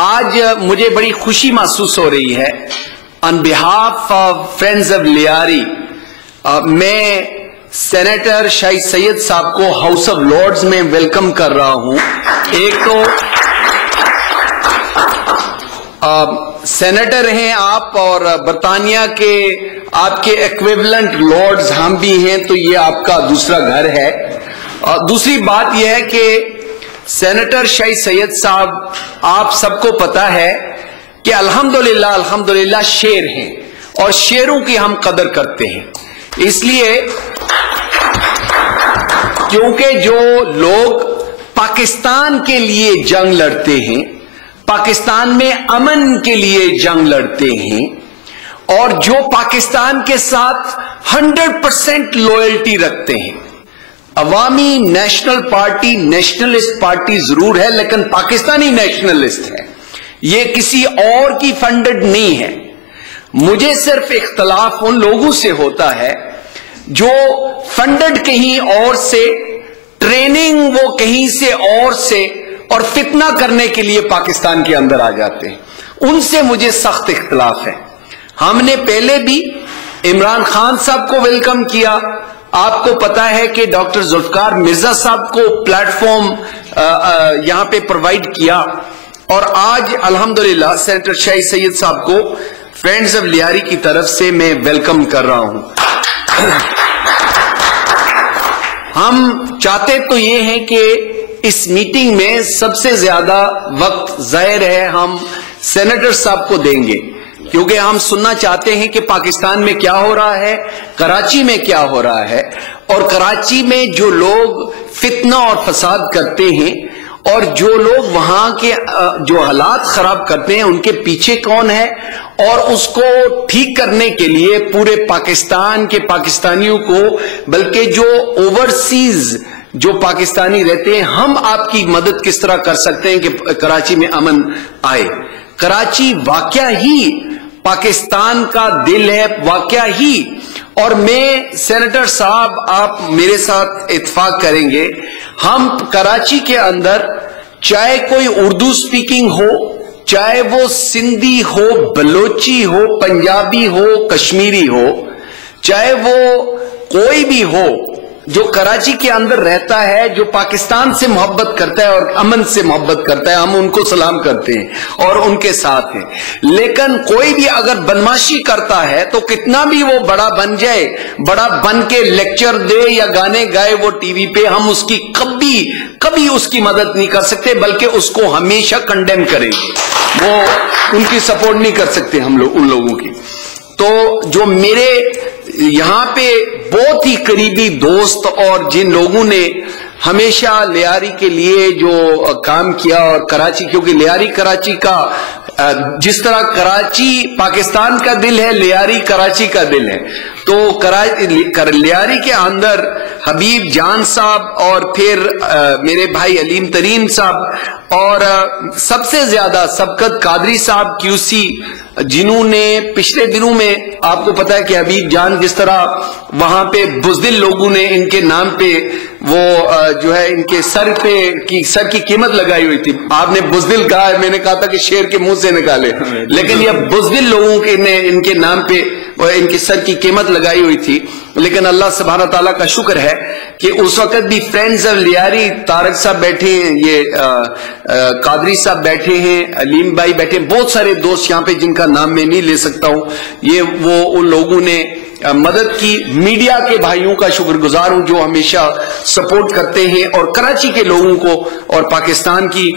آج مجھے بڑی خوشی محسوس ہو رہی ہے on behalf of friends of Lyari. میں سینیٹر شاہد سید صاحب کو ہاؤس آف لارڈز میں ویلکم کر رہا ہوں. ایک تو سینیٹر ہیں آپ اور برطانیہ کے آپ کے ایکویولنٹ لارڈز ہم بھی ہیں، تو یہ آپ کا دوسرا گھر ہے. دوسری بات یہ ہے کہ سینیٹر شاہد سید صاحب، آپ سب کو پتا ہے کہ الحمدللہ شیر ہیں اور شیروں کی ہم قدر کرتے ہیں. اس لیے کیونکہ جو لوگ پاکستان کے لیے جنگ لڑتے ہیں، پاکستان میں امن کے لیے جنگ لڑتے ہیں، اور جو پاکستان کے ساتھ 100% لویلٹی رکھتے ہیں. عوامی نیشنل پارٹی نیشنلسٹ پارٹی ضرور ہے، لیکن پاکستانی نیشنلسٹ ہے، یہ کسی اور کی فنڈڈ نہیں ہے. مجھے صرف اختلاف ان لوگوں سے ہوتا ہے جو فنڈڈ کہیں اور سے، ٹریننگ وہ کہیں سے اور سے، اور فتنہ کرنے کے لیے پاکستان کے اندر آ جاتے ہیں. ان سے مجھے سخت اختلاف ہے. ہم نے پہلے بھی عمران خان صاحب کو ویلکم کیا. آپ کو پتا ہے کہ ڈاکٹر ذوالفقار مرزا صاحب کو پلیٹ فارم یہاں پہ پرووائڈ کیا، اور آج الحمدللہ سینیٹر شاہد سید صاحب کو فرینڈز آف لیاری کی طرف سے میں ویلکم کر رہا ہوں. ہم چاہتے تو یہ ہیں کہ اس میٹنگ میں سب سے زیادہ وقت ظاہر ہے ہم سینیٹر صاحب کو دیں گے، کیونکہ ہم سننا چاہتے ہیں کہ پاکستان میں کیا ہو رہا ہے، کراچی میں کیا ہو رہا ہے، اور کراچی میں جو لوگ فتنہ اور فساد کرتے ہیں اور جو لوگ وہاں کے جو حالات خراب کرتے ہیں ان کے پیچھے کون ہے، اور اس کو ٹھیک کرنے کے لیے پورے پاکستان کے پاکستانیوں کو، بلکہ جو اوورسیز جو پاکستانی رہتے ہیں، ہم آپ کی مدد کس طرح کر سکتے ہیں کہ کراچی میں امن آئے. کراچی واقعہ ہی پاکستان کا دل ہے، واقعہ ہی. اور میں سینیٹر صاحب آپ میرے ساتھ اتفاق کریں گے، ہم کراچی کے اندر چاہے کوئی اردو سپیکنگ ہو، چاہے وہ سندھی ہو، بلوچی ہو، پنجابی ہو، کشمیری ہو، چاہے وہ کوئی بھی ہو جو کراچی کے اندر رہتا ہے، جو پاکستان سے محبت کرتا ہے اور امن سے محبت کرتا ہے، ہم ان کو سلام کرتے ہیں اور ان کے ساتھ ہیں. لیکن کوئی بھی اگر بدماشی کرتا ہے تو کتنا بھی وہ بڑا بن جائے، بڑا بن کے لیکچر دے یا گانے گائے وہ ٹی وی پہ، ہم اس کی کبھی اس کی مدد نہیں کر سکتے، بلکہ اس کو ہمیشہ کنڈیم کریں گے. وہ ان کی سپورٹ نہیں کر سکتے ہم لوگ ان لوگوں کی. تو جو میرے یہاں پہ بہت ہی قریبی دوست اور جن لوگوں نے ہمیشہ لیاری کے لیے جو کام کیا، اور کراچی، کیونکہ لیاری کراچی کا، جس طرح کراچی پاکستان کا دل ہے، لیاری کراچی کا دل ہے. تو لیاری کے اندر حبیب جان صاحب اور پھر میرے بھائی علیم ترین صاحب، اور سب سے زیادہ سبقت قادری صاحب QC، جنہوں نے پچھلے دنوں میں آپ کو پتا ہے کہ حبیب جان جس طرح وہاں پہ بزدل لوگوں نے ان کے نام پہ وہ جو ہے ان کے سر کی قیمت لگائی ہوئی تھی. آپ نے بزدل کہا، میں نے کہا تھا کہ شیر کے منہ سے نکالے، لیکن یہ بزدل لوگوں کے نے ان کے نام پہ ان کے سر کی قیمت لگائی ہوئی تھی. لیکن اللہ سبحانہ تعالیٰ کا شکر ہے کہ اس وقت بھی فرینڈز آف لیاری، طارق صاحب بیٹھے ہیں، یہ قادری صاحب بیٹھے ہیں، علیم بھائی بیٹھے ہیں، بہت سارے دوست یہاں پہ جن کا نام میں نہیں لے سکتا ہوں. یہ وہ ان لوگوں نے مدد کی. میڈیا کے بھائیوں کا شکر گزار ہوں جو ہمیشہ سپورٹ کرتے ہیں، اور کراچی کے لوگوں کو اور پاکستان کی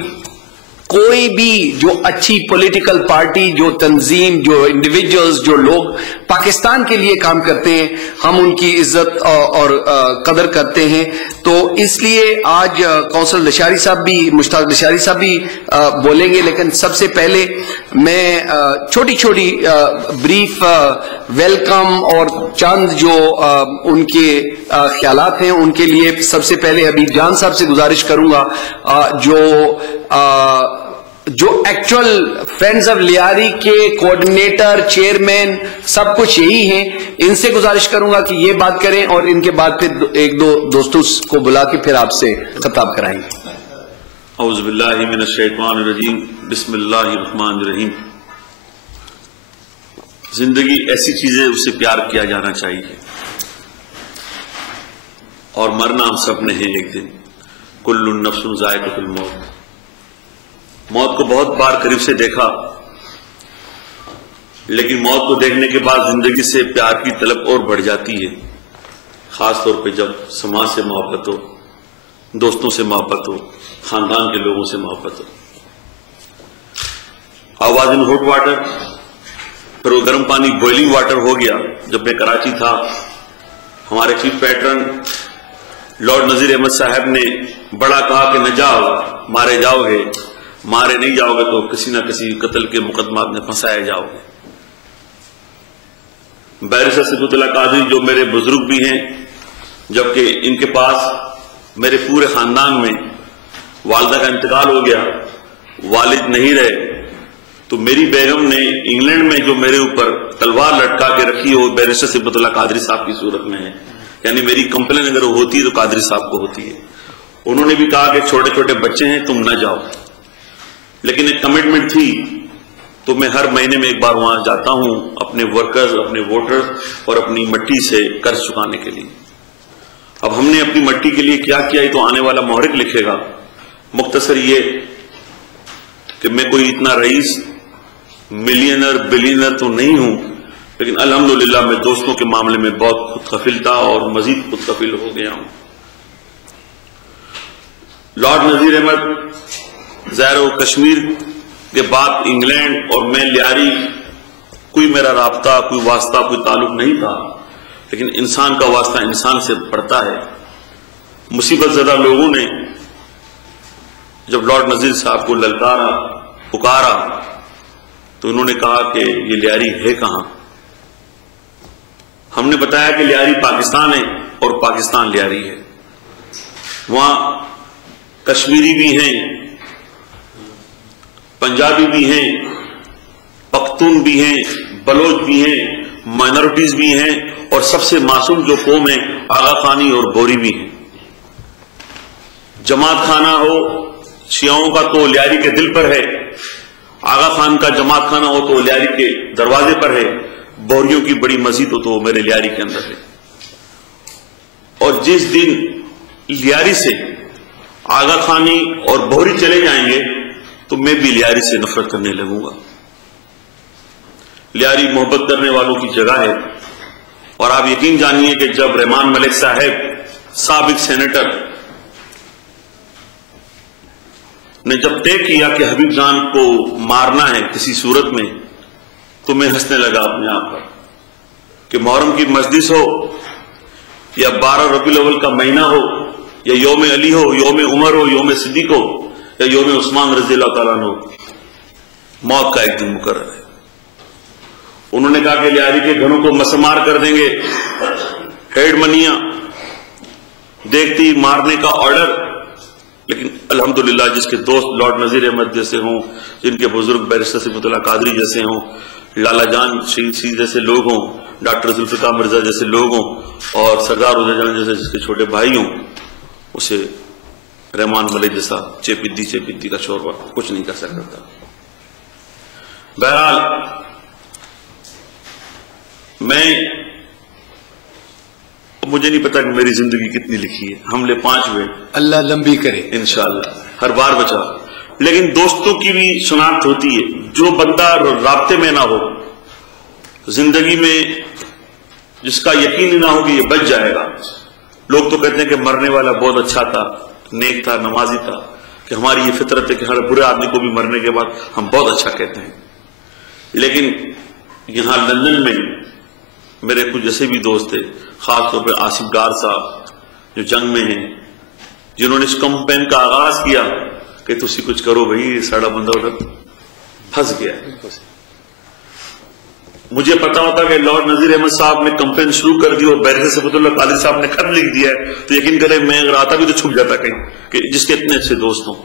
کوئی بھی جو اچھی پولیٹیکل پارٹی، جو تنظیم، جو انڈیویجولز، جو لوگ پاکستان کے لیے کام کرتے ہیں، ہم ان کی عزت اور قدر کرتے ہیں. تو اس لیے آج کونسل لشاری صاحب بھی، مشتاق لشاری صاحب بھی بولیں گے، لیکن سب سے پہلے میں چھوٹی بریف ویلکم اور چند جو ان کے خیالات ہیں ان کے لیے سب سے پہلے حبیب جان صاحب سے گزارش کروں گا، جو ایکچول فرینڈز آف لیاری کے کوارڈینیٹر، چیئرمین، سب کچھ یہی ہیں. ان سے گزارش کروں گا کہ یہ بات کریں، اور ان کے بعد پھر ایک دو دوستوں کو بلا کے پھر آپ سے خطاب کرائیں گے. اعوذ باللہ من الشیطان الرجیم بسم اللہ الرحمن الرحیم. زندگی ایسی چیز ہے، اسے پیار کیا جانا چاہیے، اور مرنا ہم سب نے ہے ایک دن. کل نفس ذائقۃ الموت. موت کو بہت بار قریب سے دیکھا، لیکن موت کو دیکھنے کے بعد زندگی سے پیار کی طلب اور بڑھ جاتی ہے، خاص طور پہ جب سماج سے محبت ہو، دوستوں سے محبت ہو، خاندان کے لوگوں سے محبت ہو. آواز ان ہاٹ واٹر، پھر وہ گرم پانی بوائلنگ واٹر ہو گیا. جب میں کراچی تھا، ہمارے chief patron lord Nazir Ahmed صاحب نے بڑا کہا کہ نہ جاؤ، مارے جاؤ گے، مارے نہیں جاؤ گے تو کسی نہ کسی قتل کے مقدمات میں پھنسائے جاؤ گے. بیرسٹر صفت اللہ قادری جو میرے بزرگ بھی ہیں، جبکہ ان کے پاس میرے پورے خاندان میں والدہ کا انتقال ہو گیا، والد نہیں رہے، تو میری بیگم نے انگلینڈ میں جو میرے اوپر تلوار لٹکا کے رکھی ہو بیرسٹر صفت اللہ قادری صاحب کی صورت میں ہے. یعنی میری کمپلین اگر ہوتی ہے تو قادری صاحب کو ہوتی ہے. انہوں نے بھی کہا کہ چھوٹے چھوٹے بچے ہیں، تم نہ جاؤ، لیکن ایک کمٹمنٹ تھی، تو میں ہر مہینے میں ایک بار وہاں جاتا ہوں اپنے ورکرز، اپنے ووٹرز اور اپنی مٹی سے قرض چکانے کے لیے. اب ہم نے اپنی مٹی کے لیے کیا کیا، تو آنے والا محرک لکھے گا. مختصر یہ کہ میں کوئی اتنا رئیس، ملینر، بلینر تو نہیں ہوں، لیکن الحمدللہ میں دوستوں کے معاملے میں بہت خود کفیل تھا اور مزید خود کفیل ہو گیا ہوں. لارڈ نذیر احمد ظاہر و کشمیر کے بعد انگلینڈ اور میں لیاری، کوئی میرا رابطہ، کوئی واسطہ، کوئی تعلق نہیں تھا، لیکن انسان کا واسطہ انسان سے پڑتا ہے. مصیبت زدہ لوگوں نے جب لارڈ نذیر صاحب کو للکارا، پکارا، تو انہوں نے کہا کہ یہ لیاری ہے کہاں. ہم نے بتایا کہ لیاری پاکستان ہے اور پاکستان لیاری ہے. وہاں کشمیری بھی ہیں، پنجابی بھی ہیں، پختون بھی ہیں، بلوچ بھی ہیں، مائنورٹیز بھی ہیں، اور سب سے معصوم جو قوم ہے آغا خانی اور بوری بھی ہیں. جماعت خانہ ہو شیعوں کا تو لیاری کے دل پر ہے، آغا خان کا جماعت خانہ ہو تو لیاری کے دروازے پر ہے، بوریوں کی بڑی مسجد ہو تو میرے لیاری کے اندر ہے. اور جس دن لیاری سے آغا خانی اور بوری چلے جائیں گے تو میں بھی لیاری سے نفرت کرنے لگوں گا. لیاری محبت کرنے والوں کی جگہ ہے. اور آپ یقین جانیے کہ جب رحمان ملک صاحب سابق سینیٹر نے جب طے کیا کہ حبیب جان کو مارنا ہے کسی صورت میں، تو میں ہنسنے لگا اپنے آپ پر کہ محرم کی مجلس ہو یا 12 ربیع الاول کا مہینہ ہو یا یوم علی ہو، یوم عمر ہو، یوم صدیق ہو یا یوم عثمان رضی اللہ تعالیٰ عنہ ہو، موت کا ایک دن مقرر ہے. انہوں نے کہا کہ لیاری کے گھروں کو مسمار کر دیں گے، ہیڈ منیاں دیکھتی مارنے کا آرڈر. لیکن الحمدللہ جس کے دوست لارڈ نذیر احمد جیسے ہوں، جن کے بزرگ بیرسٹر صفت اللہ قادری جیسے ہوں، لالا جان شہید جیسے لوگ ہوں، ڈاکٹر ذوالفقار مرزا جیسے لوگ ہوں، اور سردار عزیر جان جیسے جس کے چھوٹے بھائی ہوں، اسے رحمان ملک جیسا چیپیدی کا شوربہ کچھ نہیں کر سکتا تھا. بہرحال مجھے نہیں پتا کہ میری زندگی کتنی لکھی ہے. حملے 5 ہوئے، اللہ لمبی کرے انشاءاللہ، ہر بار بچا. لیکن دوستوں کی بھی شناخت ہوتی ہے. جو بندہ رابطے میں نہ ہو، زندگی میں جس کا یقین نہ ہو کہ یہ بچ جائے گا. لوگ تو کہتے ہیں کہ مرنے والا بہت اچھا تھا، نیک تھا، نمازی تھا، کہ ہماری یہ فطرت ہے کہ ہر برے آدمی کو بھی مرنے کے بعد ہم بہت اچھا کہتے ہیں. لیکن یہاں لندن میں میرے کچھ جیسے بھی دوست تھے، خاص طور پہ آصف ڈار صاحب جو جنگ میں ہیں، جنہوں نے اس کمپین کا آغاز کیا کہ تسی کچھ کرو بھائی، ساڑا بندہ ادھر پھنس گیا. مجھے پتا ہوتا کہ لارڈ نذیر احمد صاحب نے کمپین شروع کر دی اور بیرسٹر صفت اللہ قادری صاحب نے خط لکھ دیا ہے، تو یقین کرے میں اگر آتا بھی تو چھپ جاتا کہیں، کہ جس کے اتنے اچھے دوست ہوں.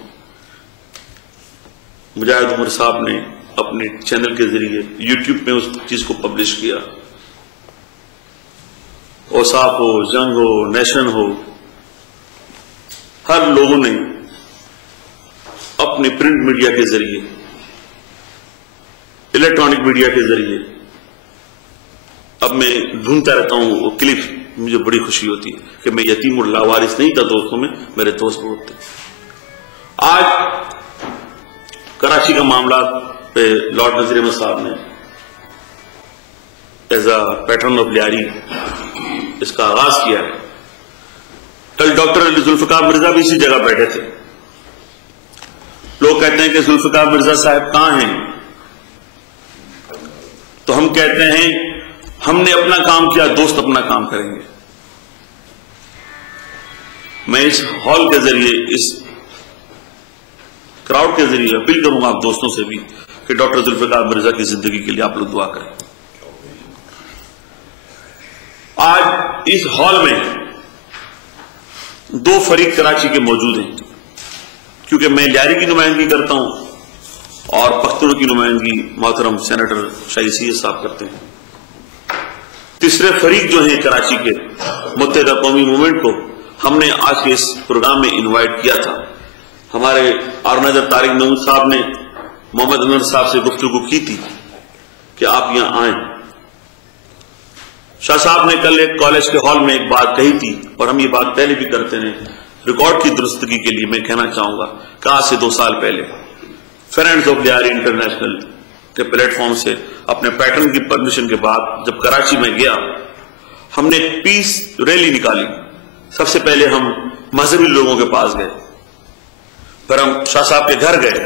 مجاہد عمر صاحب نے اپنے چینل کے ذریعے یوٹیوب میں اس چیز کو پبلش کیا. اوصاف ہو، جنگ ہو، نیشن ہو، ہر لوگوں نے اپنے پرنٹ میڈیا کے ذریعے، الیکٹرانک میڈیا کے ذریعے، اب میں ڈھونڈتا رہتا ہوں وہ کلپ، مجھے بڑی خوشی ہوتی ہے کہ میں یتیم اور لاوارث نہیں تھا دوستوں میں، میرے دوست بہت تھے۔ آج کراچی کا معاملات پہ لارڈ نذیر احمد صاحب نے as a patron of Lyari اس کا آغاز کیا ہے۔ کل ڈاکٹر علی ذوالفقار مرزا بھی اسی جگہ بیٹھے تھے۔ لوگ کہتے ہیں کہ ذوالفقار مرزا صاحب کہاں ہیں؟ تو ہم کہتے ہیں ہم نے اپنا کام کیا، دوست اپنا کام کریں گے۔ میں اس ہال کے ذریعے، اس کراؤڈ کے ذریعے اپیل کروں گا آپ دوستوں سے بھی کہ ڈاکٹر ذوالفقار مرزا کی زندگی کے لیے آپ لوگ دعا کریں۔ آج اس ہال میں دو فریق کراچی کے موجود ہیں، کیونکہ میں لیاری کی نمائندگی کرتا ہوں اور پختونوں کی نمائندگی محترم سینیٹر شاہی سید صاحب کرتے ہیں۔ تیسرے فریق جو ہیں کراچی کے، متحدہ قومی موومنٹ کو ہم نے آج کے اس پروگرام میں انوائٹ کیا تھا۔ ہمارے آرگنائزر طارق محمود صاحب نے محمد انور صاحب سے گفتگو کی تھی کہ آپ یہاں آئیں۔ شاہ صاحب نے کل ایک کالج کے ہال میں ایک بات کہی تھی، اور ہم یہ بات پہلے بھی کرتے ہیں، ریکارڈ کی درستگی کے لیے میں کہنا چاہوں گا کہ آج سے 2 سال پہلے فرینڈز آف لیاری انٹرنیشنل کے پلیٹ فارم سے اپنے پیٹرن کی پرمیشن کے بعد جب کراچی میں گیا، ہم نے ایک پیس ریلی نکالی۔ سب سے پہلے ہم مذہبی لوگوں کے پاس گئے، پھر ہم شاہ صاحب کے گھر گئے،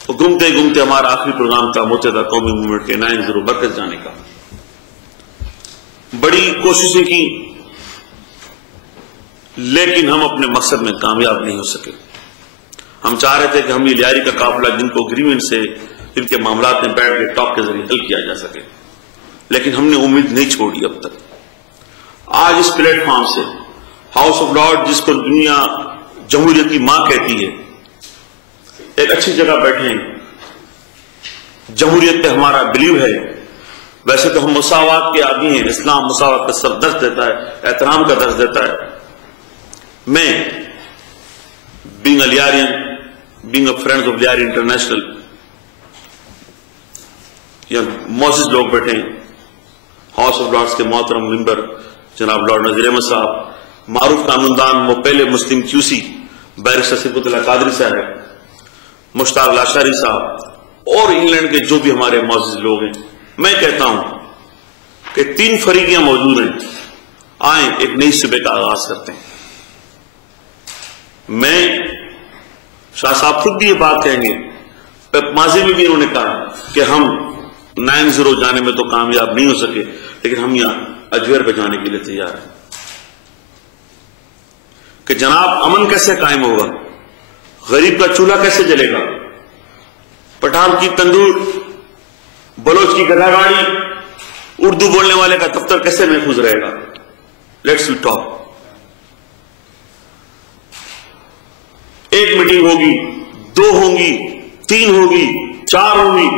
اور گھومتے گھومتے ہمارا آخری پروگرام تھا متحدہ قومی موومنٹ کے 90 مرکز جانے کا۔ بڑی کوششیں کی، لیکن ہم اپنے مقصد میں کامیاب نہیں ہو سکے۔ ہم چاہ رہے تھے کہ ہم یہ لیاری کا قافلہ جن کو اگریمنٹ سے، جن کے معاملات میں بیٹھ کے ٹاک کے ذریعے حل کیا جا سکے، لیکن ہم نے امید نہیں چھوڑی اب تک۔ آج اس پلیٹ فارم سے ہاؤس آف لارڈ، جس کو دنیا جمہوریت کی ماں کہتی ہے، ایک اچھی جگہ بیٹھے ہیں۔ جمہوریت پہ ہمارا بلیو ہے۔ ویسے تو ہم مساوات کے عادی ہیں، اسلام مساوات کا درس دیتا ہے، احترام کا درس دیتا ہے۔ میں being a Liarian, being a friends of Liari International، یہاں معزز لوگ بیٹھے ہیں، ہاؤس آف لارڈز کے محترم ممبر جناب لارڈ نذیر احمد صاحب، معروف قانوندان وہ پہلے مسلم QC بیرسٹر صفت اللہ قادری صاحب، مشتاق لاشاری صاحب، اور انگلینڈ کے جو بھی ہمارے معزز لوگ ہیں۔ میں کہتا ہوں کہ 3 فریقیاں موجود ہیں، آئیں ایک نئی صبح کا آغاز کرتے ہیں۔ میں شاہ صاحب خود بھی یہ بات کہیں گے، ماضی میں بھی انہوں نے کہا کہ ہم 90 جانے میں تو کامیاب نہیں ہو سکے، لیکن ہم یہاں اجویر پہ جانے کے لیے تیار ہیں۔ کہ جناب امن کیسے قائم ہوگا، غریب کا چولہا کیسے جلے گا، پٹھان کی تندور، بلوچ کی گدھا گاڑی، اردو بولنے والے کا دفتر کیسے محفوظ رہے گا۔ Let's we talk. ایک میٹنگ ہوگی، 2 ہوں گی، 3 ہوگی، 4 ہوں گی،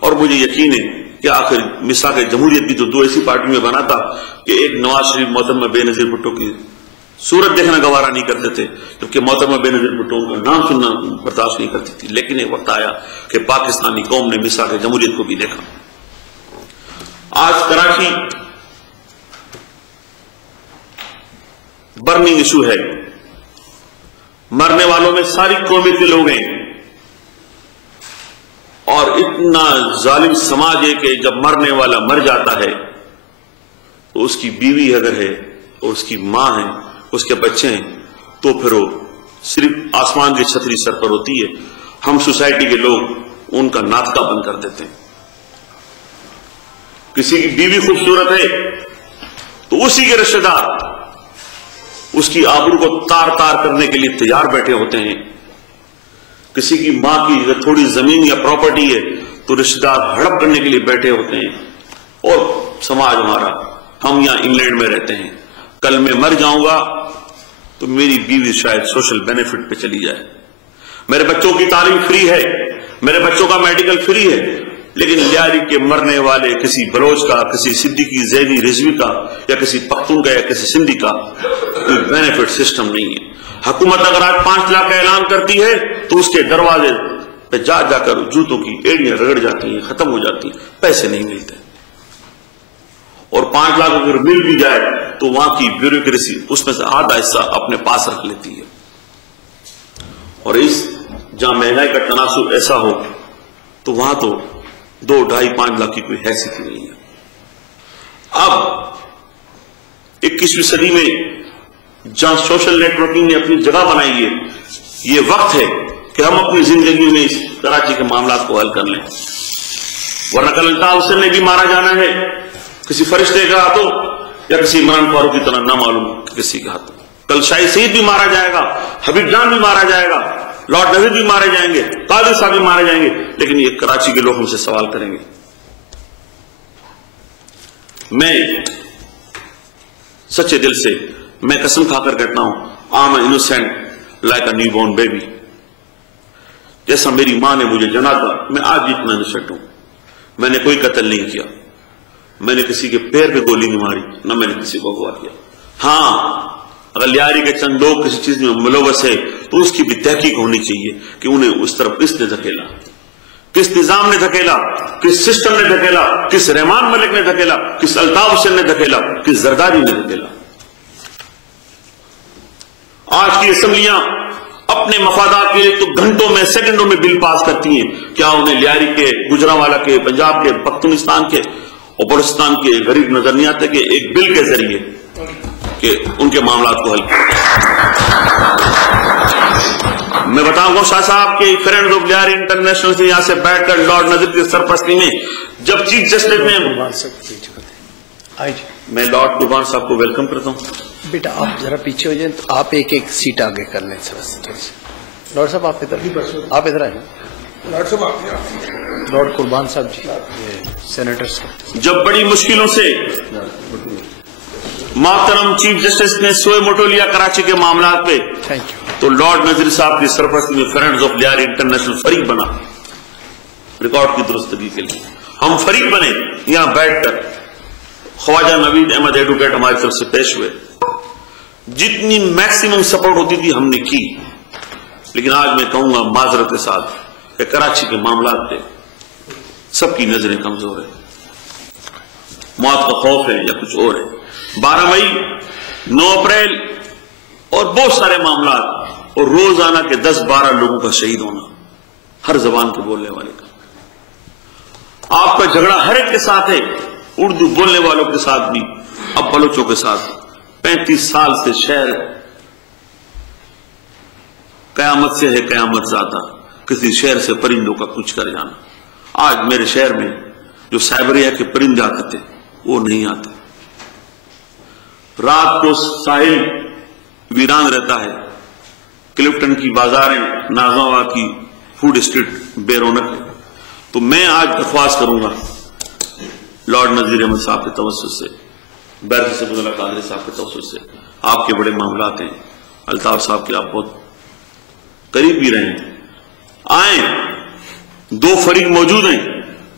اور مجھے یقین ہے کہ آخر میثاق جمہوریت بھی تو 2 ایسی پارٹی میں بنا تھا کہ ایک نواز شریف محترمہ بے نظیر بھٹو کی صورت دیکھنا گوارا نہیں کرتے تھے، جبکہ محترمہ بے نظیر بھٹو کا نام سننا برداشت نہیں کرتی تھی، لیکن ایک وقت آیا کہ پاکستانی قوم نے میثاق جمہوریت کو بھی دیکھا۔ آج کراچی برننگ ایشو ہے، مرنے والوں میں ساری قومیت کے لوگ ہیں، اور اتنا ظالم سماج ہے کہ جب مرنے والا مر جاتا ہے تو اس کی بیوی اگر ہے اور اس کی ماں ہے، اس کے بچے ہیں، تو پھر وہ صرف آسمان کی چھتری سر پر ہوتی ہے۔ ہم سوسائٹی کے لوگ ان کا ناطقہ بند کر دیتے ہیں۔ کسی کی بیوی خوبصورت ہے تو اسی کے رشتہ دار اس کی آبرو کو تار تار کرنے کے لیے تیار بیٹھے ہوتے ہیں۔ کسی کی ماں کی اگر تھوڑی زمین یا پراپرٹی ہے تو رشتہ دار ہڑپ کرنے کے لیے بیٹھے ہوتے ہیں۔ اور سماج ہمارا، ہم یہاں انگلینڈ میں رہتے ہیں، کل میں مر جاؤں گا تو میری بیوی شاید سوشل بینیفٹ پہ چلی جائے، میرے بچوں کی تعلیم فری ہے، میرے بچوں کا میڈیکل فری ہے، لیکن لیاری کے مرنے والے کسی بلوچ کا، کسی صدیقی زیدی رضوی کا، یا کسی پختون کا، یا کسی سندھی کا کوئی بینیفٹ سسٹم نہیں ہے۔ حکومت اگر آج 5 لاکھ کا اعلان کرتی ہے تو اس کے دروازے پہ جا جا کر جوتوں کی ایڑیاں رگڑ جاتی ہیں، ختم ہو جاتی ہیں، پیسے نہیں ملتے۔ اور 5 لاکھ اگر مل بھی جائے تو وہاں کی بیوروکریسی اس میں سے آدھا حصہ اپنے پاس رکھ لیتی ہے۔ اور اس جہاں مہنگائی کا تناسب ایسا ہو تو وہاں تو 2، 2.5، 5 لاکھ کی کوئی حیثیت نہیں ہے۔ اب 21ویں صدی میں جہاں سوشل نیٹ ورکنگ نے اپنی جگہ بنائی ہے، یہ وقت ہے کہ ہم اپنی زندگی میں اس کراچی کے معاملات کو حل کر لیں، ورنہ کل الطاف حسین نے بھی مارا جانا ہے کسی فرشتے کے ہاتھوں، یا کسی عمران فاروق کی طرح نہ معلوم کسی کے ہاتھوں۔ کل شاہد سعید بھی مارا جائے گا، حبیب جان بھی مارا جائے گا، لارڈ نظیر بھی مارے جائیں گے، قادری صاحب بھی مارے جائیں گے، لیکن یہ کراچی کے لوگ ہم سے سوال کریں گے۔ میں سچے دل سے میں قسم کھا کر کہتا ہوں، I'm an innocent like a newborn baby۔ جیسا میری ماں نے مجھے جنا تھا، میں آج بھی اتنا innocent ہوں۔ میں نے کوئی قتل نہیں کیا، میں نے کسی کے پیر پہ گولی نہیں ماری، نہ میں نے کسی کو اغوا کیا۔ ہاں، اگر لیاری کے چند لوگ کسی چیز میں ملوث ہے تو اس کی بھی تحقیق ہونی چاہیے کہ انہیں اس طرف کس نے دھکیلا، کس نظام نے دھکیلا، کس سسٹم نے دھکیلا، کس رحمان ملک نے دھکیلا، کس الطاف حسین نے دھکیلا، کس زرداری نے دھکیلا۔ آج کی اسمبلیاں اپنے مفادات کے لیے تو گھنٹوں میں، سیکنڈوں میں بل پاس کرتی ہیں، کیا انہیں لیاری کے، گجرانوالہ کے، پنجاب کے، پختونستان کے اور بلوچستان کے غریب نظر نہیں آتے کہ ایک بل کے ذریعے کہ ان کے معاملات کو حل میں بتاؤں گا شاہ صاحب کے فرینڈز آف لیاری انٹرنیشنل سے یہاں سے بیٹھ کر لارڈ نظیر کی سرپرستی میں جب چیف جسٹس میں میں لارڈ قربان صاحب کو ویلکم کرتا ہوں۔ بیٹا آپ ذرا پیچھے ہو جائیں تو آپ ایک سیٹ آگے کر لیں سر۔ لارڈ صاحب آپ ادھر آئیں۔ لارڈ صاحب، لارڈ قربان صاحب جی، سینیٹر صاحب، جب بڑی مشکلوں سے محترم چیف جسٹس نے سوئے موٹو لیا کراچی کے معاملات پہ، تو لارڈ نذیر صاحب کی سرپرستی میں فرینڈز آف لیاری انٹرنیشنل فریق بنا ریکارڈ کی درستگی کے لیے۔ ہم فریق بنے یہاں بیٹھ کر، خواجہ نوید احمد ایڈوکیٹ ہماری طرف سے پیش ہوئے، جتنی میکسیمم سپورٹ ہوتی تھی ہم نے کی، لیکن آج میں کہوں گا معذرت کے ساتھ کہ کراچی کے معاملات پہ سب کی نظریں کمزور ہیں، موت کا خوف ہے یا کچھ اور ہے۔ 12 مئی، 9 اپریل اور بہت سارے معاملات، اور روزانہ کے 10-12 لوگوں کا شہید ہونا، ہر زبان کے بولنے والے کا۔ آپ کا جھگڑا ہر ایک کے ساتھ ہے، اردو بولنے والوں کے ساتھ بھی، اب بلوچوں کے ساتھ۔ 35 سال سے شہر قیامت سے ہے قیامت زیادہ، کسی شہر سے پرندوں کا کچھ کر جانا۔ آج میرے شہر میں جو سائبریا کے پرندے آتے تھے وہ نہیں آتے، رات کو ساحل ویران رہتا ہے، کلفٹن کی بازاریں، ناگاوا کی فوڈ اسٹریٹ بے رونق ہے۔ تو میں آج درخواست کروں گا لارڈ نذیر احمد صاحب کے توسط سے، بیرتی صفت اللہ قادری صاحب کے توسط سے، آپ کے بڑے معاملات ہیں، الطاف صاحب کے آپ بہت قریب بھی رہے ہیں، آئیں، 2 فریق موجود ہیں۔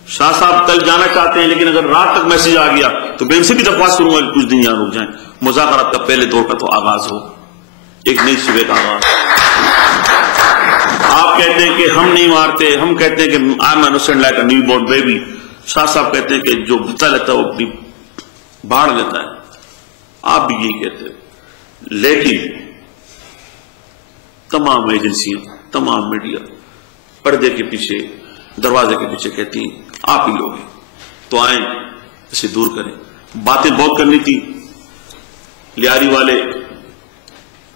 شاہ صاحب کل جانا چاہتے ہیں لیکن اگر رات تک میسج آ گیا تو میں ان سے بھی درخواست کروں گا کہ کچھ دن یہاں رک جائیں، مذاکرات کا پہلے دور کا تو آغاز ہو، ایک نئی صبح کا آغاز۔ آپ کہتے ہیں کہ ہم نہیں مارتے، ہم کہتے ہیں کہ I'm innocent like a newborn baby، شاہ صاحب کہتے ہیں کہ جو بچہ لیتا ہے وہ اپنی باڑ لیتا ہے، آپ بھی یہی کہتے ہیں، لیکن تمام ایجنسیاں، تمام میڈیا پردے کے پیچھے، دروازے کے پیچھے کہتی ہیں آپ ہی لوگ ہیں، تو آئیں اسے دور کریں۔ باتیں بہت کرنی تھی، لیاری والے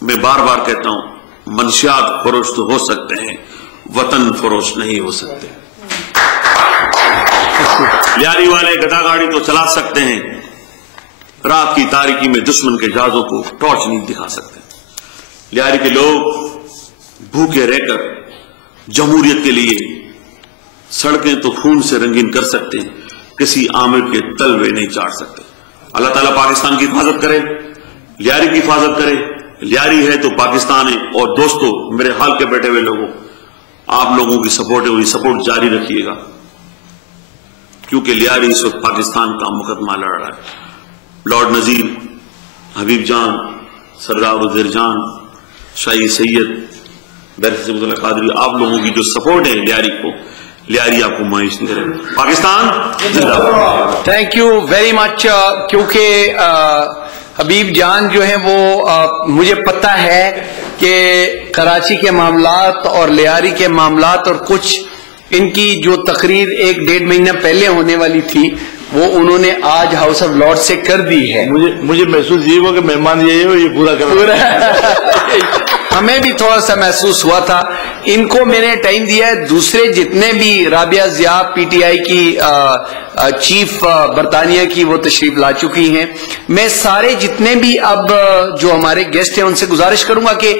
میں بار بار کہتا ہوں، منشیات فروش تو ہو سکتے ہیں، وطن فروش نہیں ہو سکتے۔ لیاری والے گدا گاڑی تو چلا سکتے ہیں، رات کی تاریکی میں دشمن کے جہازوں کو ٹارچ نہیں دکھا سکتے۔ لیاری کے لوگ بھوکے رہ کر جمہوریت کے لیے سڑکیں تو خون سے رنگین کر سکتے ہیں، کسی عامر کے تلوے نہیں چاٹ سکتے۔ اللہ تعالیٰ پاکستان کی حفاظت کرے، لیاری کی حفاظت کرے۔ لیاری ہے تو پاکستان ہے۔ اور دوستو، میرے حال کے بیٹھے ہوئے لوگوں، آپ لوگوں کی سپورٹ ہے، وہی سپورٹ جاری رکھیے گا۔ کیونکہ لیاری اس وقت پاکستان کا مقدمہ لڑ رہا ہے. لارڈ نذیر، حبیب جان، سردار وزیر جان، شاہی سید، بیرسٹر صبح اللہ قادری، آپ لوگوں کی جو سپورٹ ہے لیاری کو، لیاری آپ کو مایوس نہیں کرے. پاکستان زندہ باد. تھینک یو ویری مچ. کیونکہ حبیب جان جو ہیں وہ مجھے پتہ ہے کہ کراچی کے معاملات اور لیاری کے معاملات اور کچھ ان کی جو تقریر 1-1.5 مہینہ پہلے ہونے والی تھی وہ انہوں نے آج ہاؤس آف لارڈ سے کر دی ہے. مجھے محسوس یہ ہوا کہ مہمان یہ پورا ہمیں بھی تھوڑا سا محسوس ہوا تھا. ان کو میں نے ٹائم دیا ہے. دوسرے جتنے بھی Rabia Zia P T I کی چیف برطانیہ کی وہ تشریف لا چکی ہیں. میں سارے جتنے بھی اب جو ہمارے گیسٹ ہیں ان سے گزارش کروں گا کہ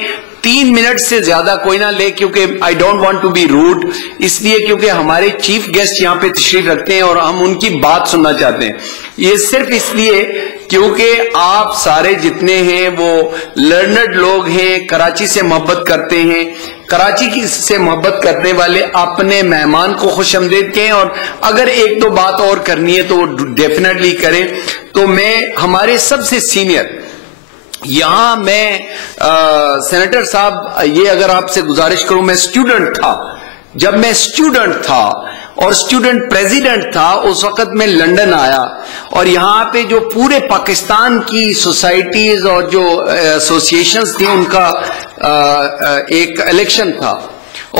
3 منٹ سے زیادہ کوئی نہ لے, کیونکہ I don't want to be rude, اس لیے کیونکہ ہمارے چیف گیسٹ یہاں پہ تشریف رکھتے ہیں اور ہم ان کی بات سننا چاہتے ہیں. یہ صرف اس لیے کیونکہ آپ سارے جتنے ہیں وہ لرنڈ لوگ ہیں, کراچی سے محبت کرتے ہیں, کراچی کی سے محبت کرنے والے اپنے مہمان کو خوش آمدید کہیں, اور اگر 1-2 بات اور کرنی ہے تو وہ ڈیفینیٹلی کریں. تو میں ہمارے سب سے سینئر یہاں میں سینیٹر صاحب یہ اگر آپ سے گزارش کروں, میں اسٹوڈنٹ تھا, جب میں اسٹوڈنٹ تھا اور اسٹوڈنٹ پریزیڈنٹ تھا اس وقت میں لندن آیا, اور یہاں پہ جو پورے پاکستان کی سوسائٹیز اور جو ایسوسیشنز تھیں ان کا ایک الیکشن تھا,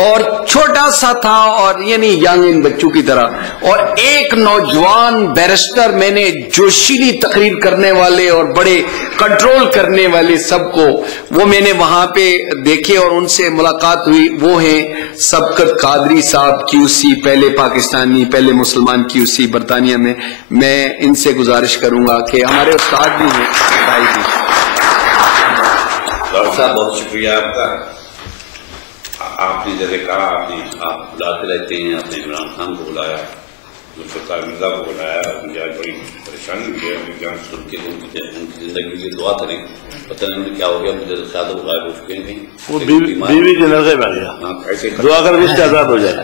اور چھوٹا سا تھا اور یعنی ینگ ان بچوں کی طرح, اور ایک نوجوان بیرسٹر میں نے جوشیلی تقریر کرنے والے اور بڑے کنٹرول کرنے والے سب کو وہ میں نے وہاں پہ دیکھے اور ان سے ملاقات ہوئی. وہ ہیں سبقت قادری صاحب, کیو سی, پہلے پاکستانی پہلے مسلمان کیو سی برطانیہ میں. میں ان سے گزارش کروں گا کہ ہمارے استاد بھی ہیں بھائی جی. ڈاکٹر صاحب بہت شکریہ آپ کا. آپ نے جیسے کہا آپ بلاتے رہتے ہیں, آپ نے عمران خان کو بلایا, ذوالفقار مرزا کو بلایا, مجھے آج بڑی پریشانی ہوئی ہے ابھی جان سن کے. ان کی زندگی کے لیے دعا کریں, پتہ نہیں انہیں کیا ہو گیا, مجھے زیادہ غائب ہو چکے ہیں, وہ بیوی کے نظر میں آ گیا, دعا کر اس سے آزاد ہو جائے.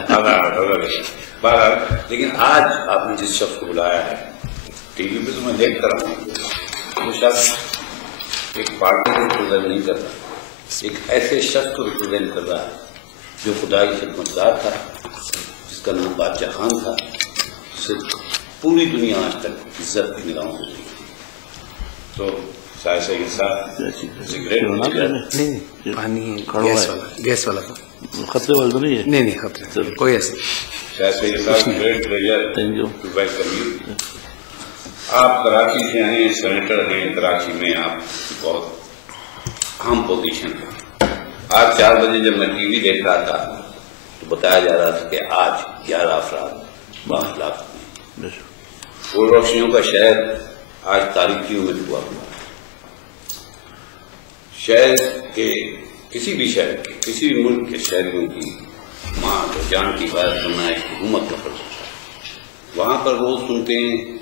لیکن آج آپ نے جس شخص کو بلایا ہے ٹی وی پہ تو میں دیکھ کر رہا ہوں, وہ شخص ایک پارٹی کو ریپرزینٹ نہیں کر رہا, ایک ایسے شخص کو ریپرزینٹ کر رہا ہے جو خدائی خدمتگار تھا, جس کا نام بادشاہ خان تھا, جسے پوری دنیا آج تک عزت کی نگاہوں سے. تو شاہ سید صاحب گیس والا خطرے والا تو نہیں ہے, نہیں خطرے کوئی ایسا. Shah Syed Sahab great player to welcome you. آپ کراچی سے ہیں, سینیٹر ہیں, کراچی میں آپ بہت اہم پوزیشن ہے. آج 4 بجے جب میں ٹی وی دیکھ رہا تھا تو بتایا جا رہا تھا کہ آج 11 افراد باہلاک ہوئے. وہ روشنیوں کا شہر آج تاریکیوں میں ڈوبا ہوا. شہر کے کسی بھی شہر کے, کسی بھی ملک کے شہریوں کی ماں اور جان کی حفاظت کرنا ایک حکومت کا فرض ہوتا ہے. وہاں پر روز سنتے ہیں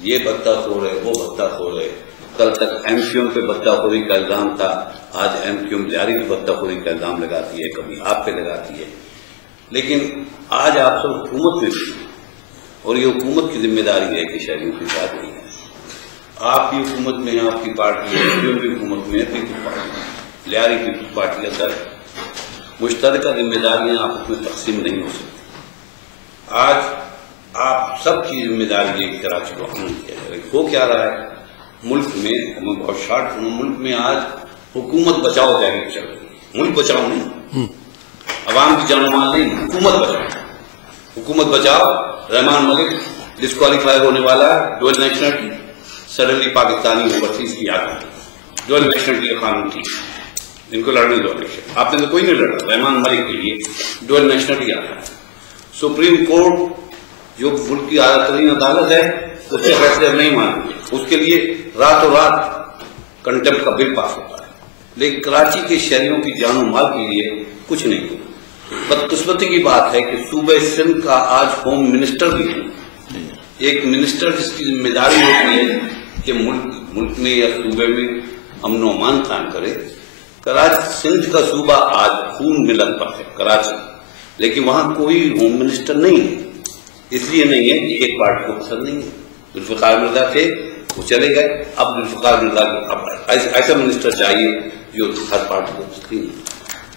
یہ بھتہ خور ہے, وہ بھتہ خور ہے. کل تک ایم کیو ایم پہ بھتہ خوری کا الزام تھا, آج ایم کیو ایم جاری بھی بھتہ خوری کا الزام لگاتی ہے, کبھی آپ پہ لگاتی ہے. لیکن آج آپ سب حکومت میں بھی, اور یہ حکومت کی ذمہ داری ہے کہ شہریوں کی بات نہیں ہے. آپ کی حکومت میں ہیں, آپ کی پارٹی ہے, ایم کیو ایم کی حکومت میں ہے, پیپلز پارٹی, لیاری پیپلز پارٹی کا در مشترکہ ذمہ داریاں آپ اس میں تقسیم نہیں ہو سکتی. آج آپ سب کی ذمہ داری ہے کہ کراچی کو امن کیا جائے. ہو کیا رہا ہے ملک میں, میں بہت شارٹ ہوں, ملک میں آج حکومت بچاؤ تحریک چل رہی ہے. ملک بچاؤ نہیں, عوام کی جان و مال نہیں, حکومت بچاؤ. حکومت بچاؤ, رحمان ملک ڈسکوالیفائی ہونے والا ہے, dual nationality, suddenly Pakistani overseas کی آگے ڈوئل نیشنلٹی کا قانون تھی, ان کو لڑنے دو الیکشن. آپ نے تو کوئی نہیں لڑا, رحمان ملک کے لیے ڈوئل نیشنلٹی آ رہا ہے. سپریم کورٹ جو ملک کی اعلیٰ ترین عدالت ہے اس سے فیصلے نہیں مانتے, اس کے لیے راتوں رات کنٹمپٹ کا بل پاس ہوتا ہے. لیکن کراچی کے شہریوں کی جان و مال کے لیے کچھ نہیں ہوا. بدقسمتی کی بات ہے کہ صوبہ سندھ کا آج ہوم منسٹر بھی ہے, ایک منسٹر جس کی ذمہ داری ہوتی ہے کہ ملک میں یا صوبے میں امن و امان قائم کرے. کراچی سندھ کا صوبہ آج خون ملت پر ہے کراچی, لیکن وہاں کوئی ہوم منسٹر نہیں ہے. اس لیے نہیں ہے کہ ایک پارٹی کو پسند نہیں ہے. ذوالفقار مرزا تھے, وہ چلے گئے, اب ذوالفقار مرزا اب ایسا منسٹر چاہیے جو ہر پارٹی کو تسلیم ہے.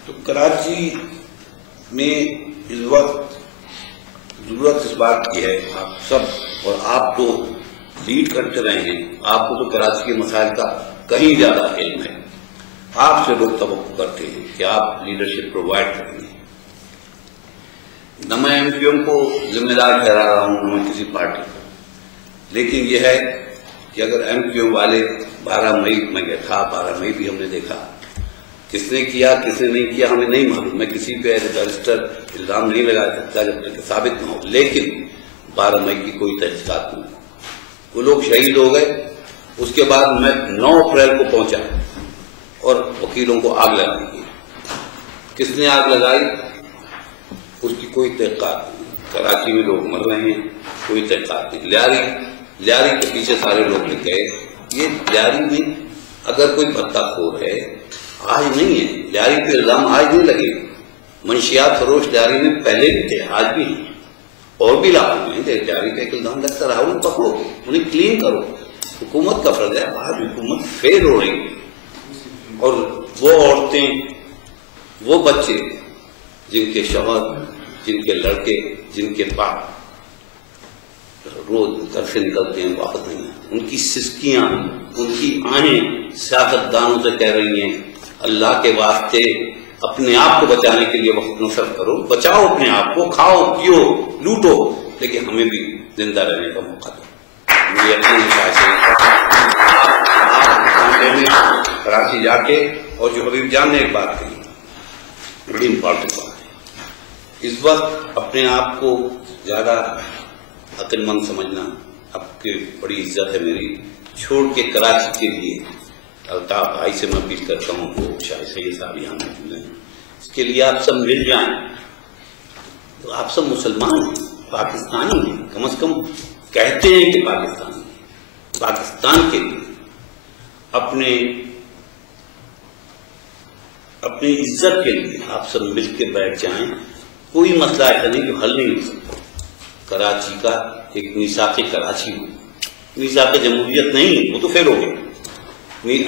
تو کراچی میں اس وقت ضرورت اس بات کی ہے, آپ سب اور آپ تو لیڈ کرتے رہے ہیں, آپ کو تو کراچی کے مسائل کا کہیں زیادہ علم ہے. آپ سے لوگ توقع کرتے ہیں کہ آپ لیڈرشپ پرووائڈ کریں گے. نہ میں ایم کیو ایم کو ذمہ دار ٹھہرا رہا ہوں, نہ میں کسی پارٹی کو, لیکن یہ ہے کہ اگر ایم کیو ایم والے 12 مئی میں گیا تھا, 12 مئی بھی ہم نے دیکھا, کس نے کیا کس نے نہیں کیا ہمیں نہیں معلوم. میں کسی پہ رجسٹر الزام نہیں لگا سکتا جب تک کہ ثابت نہ ہو, لیکن 12 مئی کی کوئی تحقیقات نہیں. وہ لوگ شہید ہو گئے. اس کے بعد میں 9 اپریل کو پہنچا اور وکیلوں کو آگ لگائی گئی. کس نے آگ لگائی اس کی کوئی تحقیقات نہیں. کراچی میں لوگ مر رہے ہیں, کوئی تحقیقات نہیں. لیاری کے پیچھے سارے لوگ لگ گئے. یہ لیاری میں اگر کوئی بھتہ خور ہے, آج نہیں ہے, لیاری پہ الزام آج نہیں لگے. منشیات فروش لیاری میں پہلے بھی تھے, آج بھی ہیں, اور بھی علاقوں میں لیاری پہ ایک الزام لگتا رہا. انہیں پکڑو, انہیں کلین کرو. حکومت کا فرض ہے. آج حکومت فیل ہو رہی ہے, اور وہ عورتیں, وہ بچے جن کے شوہر, جن کے لڑکے, جن کے باپ روز گھر سے نکلتے ہیں واپس نہیں آتے, ان کی سسکیاں, ان کی آہیں سیاست دانوں سے کہہ رہی ہیں اللہ کے واسطے اپنے آپ کو بچانے کے لیے وقت نصرف کرو, بچاؤ اپنے آپ کو, کھاؤ پیو لوٹو, لیکن ہمیں بھی زندہ رہنے کا موقع دو. مجھے یقین ہے کراچی جا کے, اور جو حبیب جان نے ایک بات کہی بڑی امپورٹنٹ بات ہے, اس وقت اپنے آپ کو زیادہ عقل مند سمجھنا, اب کی بڑی عزت ہے میری, چھوڑ کے کراچی کے لیے الطاف بھائی سے میں اپیل کرتا ہوں, وہ شاہ سید صاحب یہاں موجود ہیں, اس کے لیے آپ سب مل جائیں. تو آپ سب مسلمان ہیں, پاکستانی ہیں, کم از کم کہتے ہیں کہ پاکستانی ہیں. پاکستان کے لیے اپنی عزت کے لیے آپ سب مل کے بیٹھ جائیں. کوئی مسئلہ ایسا نہیں جو حل نہیں ہو سکتا. کراچی کا ایک میثاق کراچی ہو, میثاق جمہوریت نہیں, وہ تو فیل ہو گیا.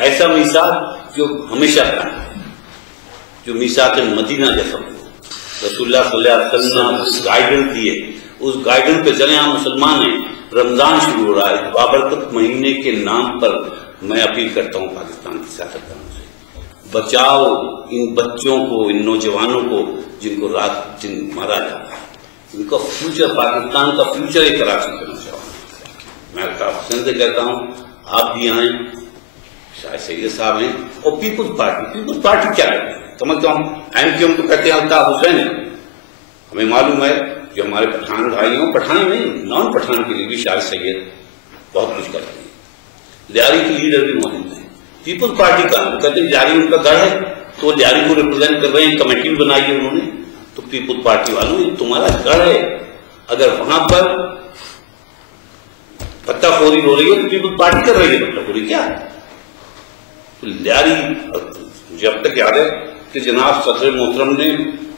ایسا میثاق جو ہمیشہ کا ہے, جو میثاق مدینہ جیسا ہو. رسول اللہ صلی اللہ علیہ وسلم نے گائیڈنس دیے, اس گائیڈنس پہ چلیں. ہم مسلمان ہیں, رمضان شروع ہو رہا ہے, بابرکت مہینے کے نام پر میں اپیل کرتا ہوں پاکستان کی سیاستدانوں سے, بچاؤ ان بچوں کو, ان نوجوانوں کو جن کو رات دن مارا جاتا ہے. ان کا فیوچر, پاکستان کا فیوچر ایک کراچی کرنا چاہوں. میں الطاف حسین سے کہتا ہوں آپ بھی آئیں, شاہ سید صاحب ہیں, اور پیپلز پارٹی کیا ہے, کم از کم ایم کیو ایم تو کہتے ہیں الطاف حسین ہے. ہمیں معلوم ہے کہ ہمارے پٹھان بھائی ہوں, پٹھان نہیں, نان پٹھان کے لیے بھی شاہ سید بہت کچھ کرتے ہیں. لیاری کے لیڈر بھی موجود ہیں. پیپلز پارٹی کا کہتے ہیں لیاری ان کا گھر ہے, تو وہ لیاری کو ریپرزینٹ کر رہے ہیں, کمیٹی بھی بنائی ہے انہوں نے. تو پیپلز پارٹی والوں, یہ تمہارا گھر ہے, اگر وہاں پر پتہ خوری ہو رہی ہے تو پیپلز پارٹی کر رہی ہے. پتہ خوری کیا ہے؟ لیاری, مجھے اب تک یاد ہے کہ جناب صدر محترم نے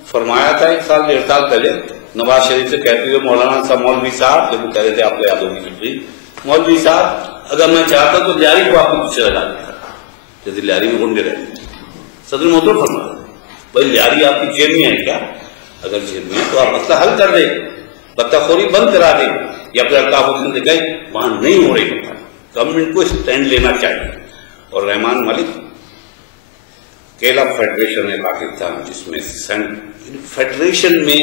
فرمایا تھا 1 سال 1.5 سال پہلے نواز شریف سے کہتے ہوئے, مولانا صاحب, مولوی صاحب, جب وہ کہہ رہے تھے آپ کو یاد ہوگی, مولوی صاحب اگر میں چاہتا تو لیاری کو آپ کو پیچھے لگا دیتا, جیسے لیاری میں گنڈے رہتے. صدر محترم فرما رہے بھائی لیاری آپ کی جیب میں ہے کیا؟ اگر جیب میں ہے تو آپ مسئلہ حل کر دیں, بتہ خوری بند کرا دیں, یا پھر الطاف حسین سے کہیں وہاں نہیں ہو رہی. گورنمنٹ کو اسٹینڈ لینا چاہیے. اور رحمان ملک, کیلا فیڈریشن ہے پاکستان, جس میں فیڈریشن میں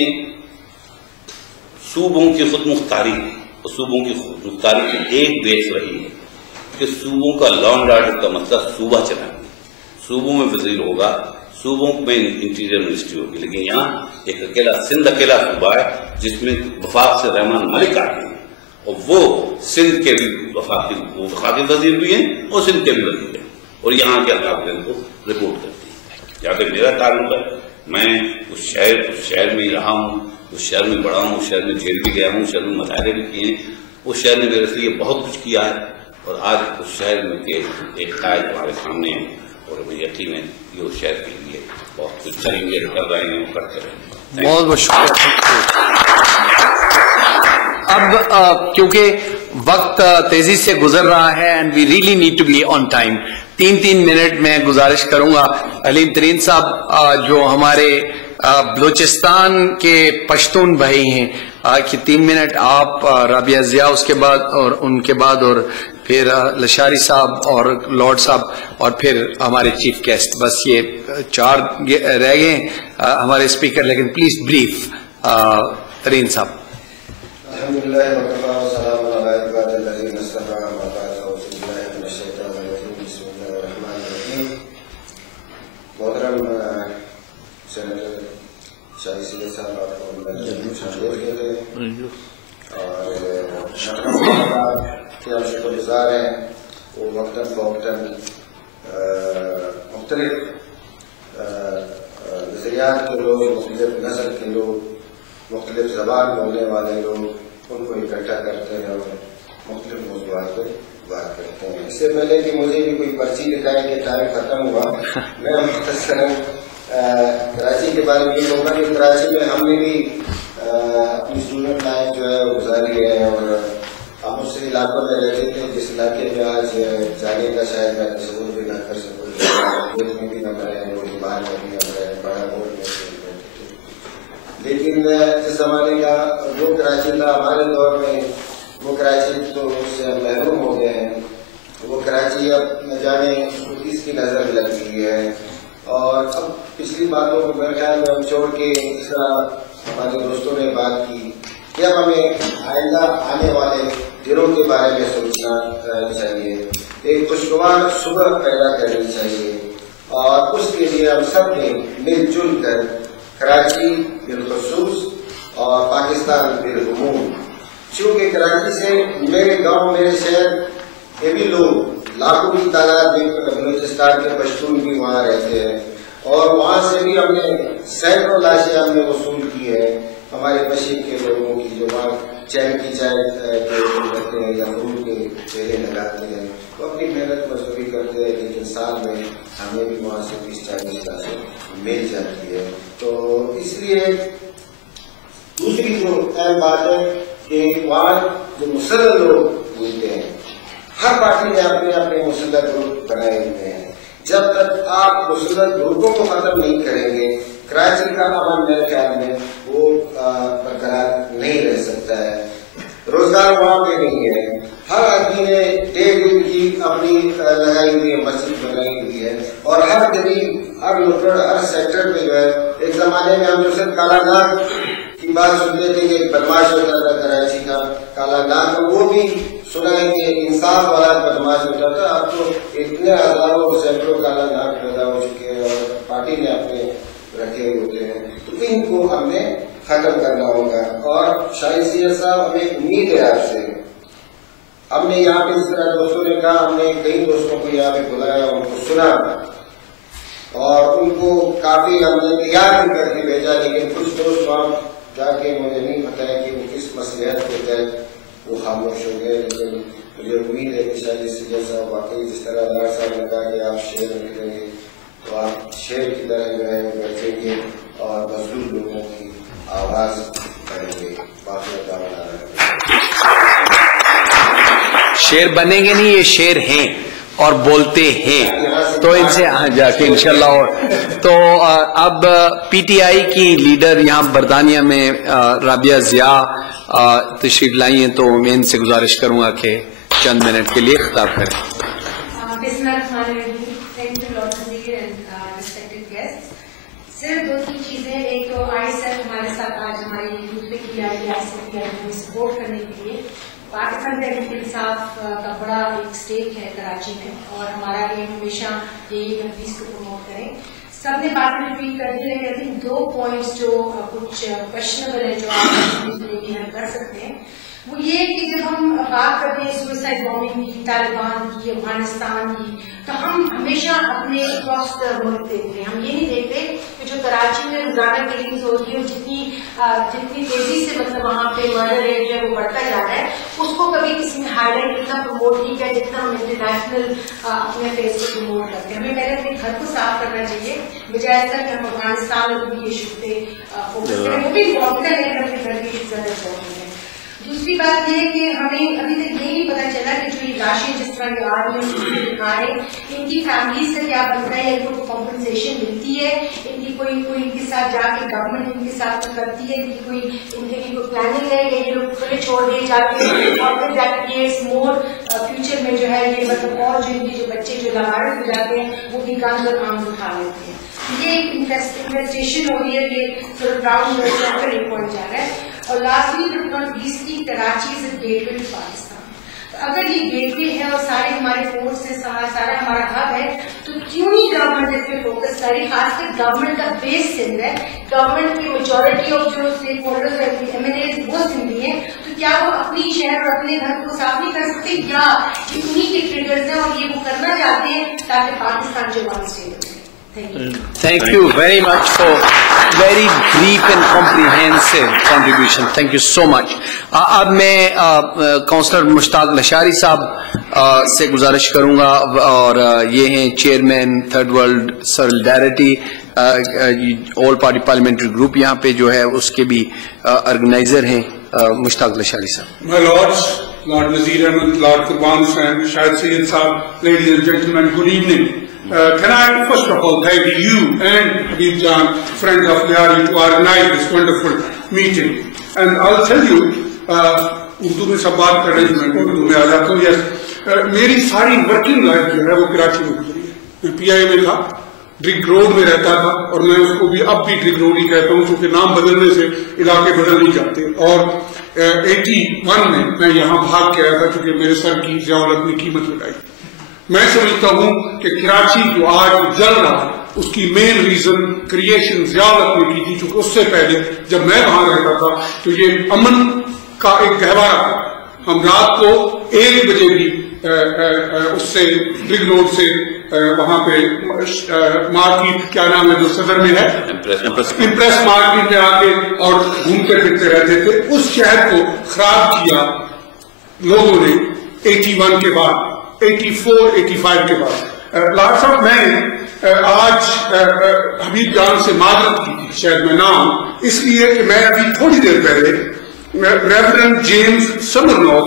صوبوں کی خود مختاری, اور صوبوں کی خود مختاری کی ایک بیس رہی ہے کہ صوبوں کا لا اینڈ آرڈر کا مسئلہ صوبہ چلانا. صوبوں میں وزیر ہوگا, صوبوں میں انٹیریئر منسٹری ہوگی, لیکن یہاں ایک اکیلا سندھ اکیلا صوبہ ہے جس میں وفاق سے رحمان ملک آتے ہیں, اور وہ سندھ کے بھی وفاقی وزیر بھی ہیں اور سندھ کے بھی وزیر ہیں, اور یہاں کے الطاف حسین کو رپورٹ کرتے ہیں. جہاں تک میرا تعلق ہے, میں اس شہر میں ہی رہا ہوں, اس شہر میں بڑا ہوں, اس شہر میں جیل بھی گیا ہوں, اس شہر میں مظاہرے بھی کیے ہیں. اس شہر نے میرے لیے بہت کچھ کیا ہے, اور آج اس شہر میں کے ایک قائد ہمارے سامنے ہے, اور ہمیں یقین ہے یہ اس شہر کے لیے بہت کچھ کریں گے, کر رہے ہیں, کرتے رہیں گے. بہت بہت شکریہ. اب کیونکہ وقت تیزی سے گزر رہا ہے and we really need to be on time. 3 منٹ میں گزارش کروں گا علیم ترین صاحب جو ہمارے بلوچستان کے پشتون بھائی ہیں کہ 3 منٹ آپ، رابعہ ضیاء اس کے بعد اور ان کے بعد، اور پھر لشاری صاحب اور لارڈ صاحب اور پھر ہمارے چیف گیسٹ. بس یہ 4 رہ گئے ہمارے اسپیکر، لیکن پلیز بریف. ترین صاحب. الحمدللہ وکفا والسلام علی عباد الذین اصطفی اما بعد اعوذ باللہ من الشیطان الرجیم بسم اللہ الرحمن الرحیم. محترم سینیٹر شاہی سید صاحب آپ کو شامل کیے اور کہ ہم شکر گزار ہیں وہ وقتاً فوقتاً مختلف نظریات کے لوگ، مختلف نسل کے لوگ، مختلف زبان بولنے والے لوگ ان کو اکٹھا کرتے ہیں اور مختلف موضوعات پہ بات کرتے ہیں. اس سے پہلے کہ مجھے بھی کوئی پرچی دکھائے کہ ٹائم ختم ہوا، میں مختصراً کراچی کے بارے میں یہ کہوں گا کہ کراچی میں ہم نے بھی اپنی اسٹوڈنٹ لائف جو ہے گزاری ہے، اور ہم اس علاقوں میں رہتے تھے جس علاقے میں آج جانے کا شاید میں تصور بھی نہ کر سکوں. بورڈ میں بھی نہ رہے، وہ باہر میں بھی نہ رہے، بڑا بورڈ میں لیکن جس زمانے کا وہ کراچی تھا ہمارے دور میں، وہ کراچی تو اس سے محروم ہو گئے ہیں. وہ کراچی اب نہ جانے اس کی نظر لگ گئی ہے. اور اب پچھلی باتوں کو میرے خیال میں ہم چھوڑ کے اس طرح ہمارے دوستوں نے بات کی کہ اب ہمیں آئندہ آنے والے دنوں کے بارے میں سوچنا چاہیے، ایک خوشگوار صبح پیدا کرنی چاہیے، اور اس کے لیے ہم سب نے مل جل کر کراچی بالخصوص اور پاکستان بالعموم، چونکہ کراچی سے میرے گاؤں، میرے شہر کے بھی لوگ لاکھوں کی تعداد میں بلوچستان کے پشتون بھی وہاں رہتے ہیں، اور وہاں سے بھی ہم نے سینکڑوں لاشیں ہم نے وصول کی ہے ہمارے مشرق کے لوگوں کی، جو وہاں چین کی چائے کرتے ہیں یا پھول کے چہرے لگاتے ہیں، وہ اپنی محنت مزدوری کرتے ہیں، لیکن سال میں ہمیں بھی وہاں سے 30-40 لاشیں مل جاتی ہے. تو اس لیے دوسری جو اہم بات ہے کہ وہاں جو مسلح لوگ ملتے ہیں، ہر پارٹی نے اپنے اپنے مسلح گروپ بنائے ہوئے ہیں. جب تک آپ مسلح گروپوں کو ختم نہیں کریں گے، کراچی کا امن میرے خیال میں وہ برقرار نہیں رہ سکتا ہے. روزگار وہاں پہ نہیں ہے، ہر آدمی نے 1.5 دن کی اپنی لگائی ہوئی ہے، مسجد بنائی ہوئی ہے، اور ہر غریب، ہر لوٹڑ، ہر سیکٹر پہ جو ہے، ایک زمانے میں ہم جو صرف کالا ناگ کی بات سنتے تھے کہ ایک بدماش ہوتا تھا کراچی کا کالا ناگ، وہ بھی سنا ہے کہ انصاف والا بدماش ہوتا تھا. اب تو اتنے ہزاروں سینکڑوں کالا ناگ پیدا ہو چکے ہیں اور پارٹی نے اپنے رکھے ہوتے ہیں. تو ان کو ہم نے ختم کرنا ہوگا. اور شاہی سید صاحب، ہمیں امید ہے آپ سے، ہم نے یہاں پہ اس طرح دوستوں نے کہا، ہم نے کئی دوستوں کو یہاں پہ بلایا، ان کو سنا اور ان کو کافی ہم نے تیار بھی کر کے بھیجا، لیکن کچھ دوست وہاں جا کے مجھے نہیں پتا ہے کہ وہ کس مصلحت کے تحت وہ خاموش ہو گئے. لیکن مجھے امید ہے کہ شاہی سید صاحب واقعی جس طرح اللہ صاحب نے کہا کہ آپ شعر نکلیں گے تو آپ شعر کی طرح جو ہے بیٹھیں گے اور مظلوم لوگوں کی آواز کریں گے. شعر بنیں گے نہیں، یہ شعر ہیں اور بولتے ہیں، تو ان سے جا کے انشاءاللہ. اور تو اب پی ٹی آئی کی لیڈر یہاں برطانیہ میں رابعہ ضیاء تشریف لائی ہیں، تو میں ان سے گزارش کروں گا کہ چند منٹ کے لیے خطاب کریں. صرف 2-3 چیزیں. ایک تو آئی سیٹ ہمارے ساتھ آج ہماری دوسرے کی آئی سپورٹ کرنے کے لیے. پاکستان تحریک انصاف کا بڑا ایک اسٹیک ہے کراچی میں، اور ہمارا ایم ہمیشہ یہی تحریک کو پروموٹ کریں. سب نے بات ریپیٹ کر دی ہے، لیکن 2 پوائنٹس جو کچھ کوشچنبل ہے جو آپ کر سکتے ہیں، وہ یہ کہ جب ہم بات کرتے ہیں سوئسائڈ بامبنگ کی، طالبان کی، افغانستان کی، تو ہم ہمیشہ اپنے اکراس دا ملک دیکھتے ہیں. ہم یہ نہیں دیکھتے کہ جو کراچی میں روزانہ کلنگز ہو رہی ہے، جتنی تیزی سے مطلب وہاں پہ مرڈر ریٹ جو ہے وہ بڑھتا جا رہا ہے، اس کو کبھی کسی نے ہائی لائٹ اتنا پروموٹ نہیں کیا جتنا ہم انٹرنیشنل اپنے فیس کو پروموٹ کرتے ہیں. ہمیں پہلے اپنے گھر کو صاف کرنا چاہیے، بجائے ایسا کہ ہم افغانستان اور بھی ایشو پہ فوکس کریں. وہ بھی امپورٹنٹ ہے، لیکن اپنے گھر کی عزت ہے. دوسری بات یہ ہے کہ ہمیں ابھی تک یہ نہیں پتا چلا کہ جو یہ راشن جس طرح کے آ رہی ہیں دکھا رہے ہیں ان کی فیملیز کا کیا بنتا ہے، ان کو کمپنسیشن ملتی ہے، ان کی کوئی ان کے ساتھ جا کے گورنمنٹ ان کے ساتھ کرتی ہے، ان کی کوئی پلاننگ ہے، یا یہ لوگ کھلے چھوڑ دیے جاتے ہیں اور پھر جا کے کیئرس مور فیوچر میں جو ہے یہ مطلب اور جو ان کے جو بچے جو لوارث ہو جاتے ہیں وہ بھی کام پر کام اٹھا لیتے ہیں. یہ ایک انویسٹیشن ہو رہی ہے، یہ گراؤنڈ پوائنٹ جا رہا ہے. اور lastly but not leastly Karachi is a gateway to Pakistan. اگر یہ گیٹ وے ہے اور سارے ہمارے فورس ہیں، سارا ہمارا ہب ہے، تو کیوں نہیں گورنمنٹ اس پہ فوکس کرے؟ خاص کر گورنمنٹ کا بیس سندھ ہے، گورنمنٹ کی میجورٹی آف جو stakeholders M L A وہ سندھی ہیں، تو کیا وہ اپنی شہر اور اپنے گھر کو صاف نہیں کر سکتے؟ یا یہ انہیں کے ٹریگرز ہیں اور یہ وہ کرنا چاہتے ہیں تاکہ پاکستان جو ون اسٹیٹ ہے. Thank you very much for very brief and comprehensive contribution. Thank you so much. اب میں کونسلر مشتاق لشاری صاحب سے گزارش کروں گا، اور یہ ہیں chairman third world solidarity all party parliamentary group, یہاں پہ جو ہے اس کے بھی آرگنائزر ہیں مشتاق لشاری صاحب. My lords, Lord Nazir Ahmed, Lord Qurban Hussain, Shahid Sayyid Saab, ladies and gentlemen, good evening. Can I first of all thank you and Habib Jan, friends of Liari, to organize this wonderful meeting. And I'll tell you, Urdu میں سب بات کر رہے ہیں، میں اردو میں آ جاتا ہوں. یس، میری ساری ورکنگ لائف جو ہے وہ کراچی میں گزری ہے. میں پی آئی میں تھا، ڈرگ روڈ میں رہتا تھا، اور میں اس کو بھی اب بھی ڈرگ روڈ ہی کہتا ہوں، کیونکہ نام بدلنے سے علاقے بدل نہیں جاتے. اور 81 میں یہاں بھاگ کے آیا تھا، کیونکہ میرے سر کی ضیاء نے قیمت لگائی. میں سمجھتا ہوں کہ کراچی جو آج جل رہا ہے اس کی مین ریزن کریشن ضیاء نے کی تھی، چونکہ اس سے پہلے جب میں وہاں رہتا تھا تو یہ امن کا ایک گہوارہ تھا. ہم رات کو 1 بجے بھی اس سے ڈرگ روڈ سے وہاں پہ مارکیٹ کیا نام ہے جو صدر میں ہے امپریس مارکیٹ میں آ کے اور گھومتے پھرتے رہتے تھے. اس شہر کو خراب کیا لوگوں نے 81 کے بعد، 84-85 کے بعد. لارڈ صاحب، میں آج حبیب جان سے معذرت کی تھی، شاید میں نہ ہوں، اس لیے کہ میں ابھی تھوڑی دیر پہلے ریورنڈ جیمز سمرنوف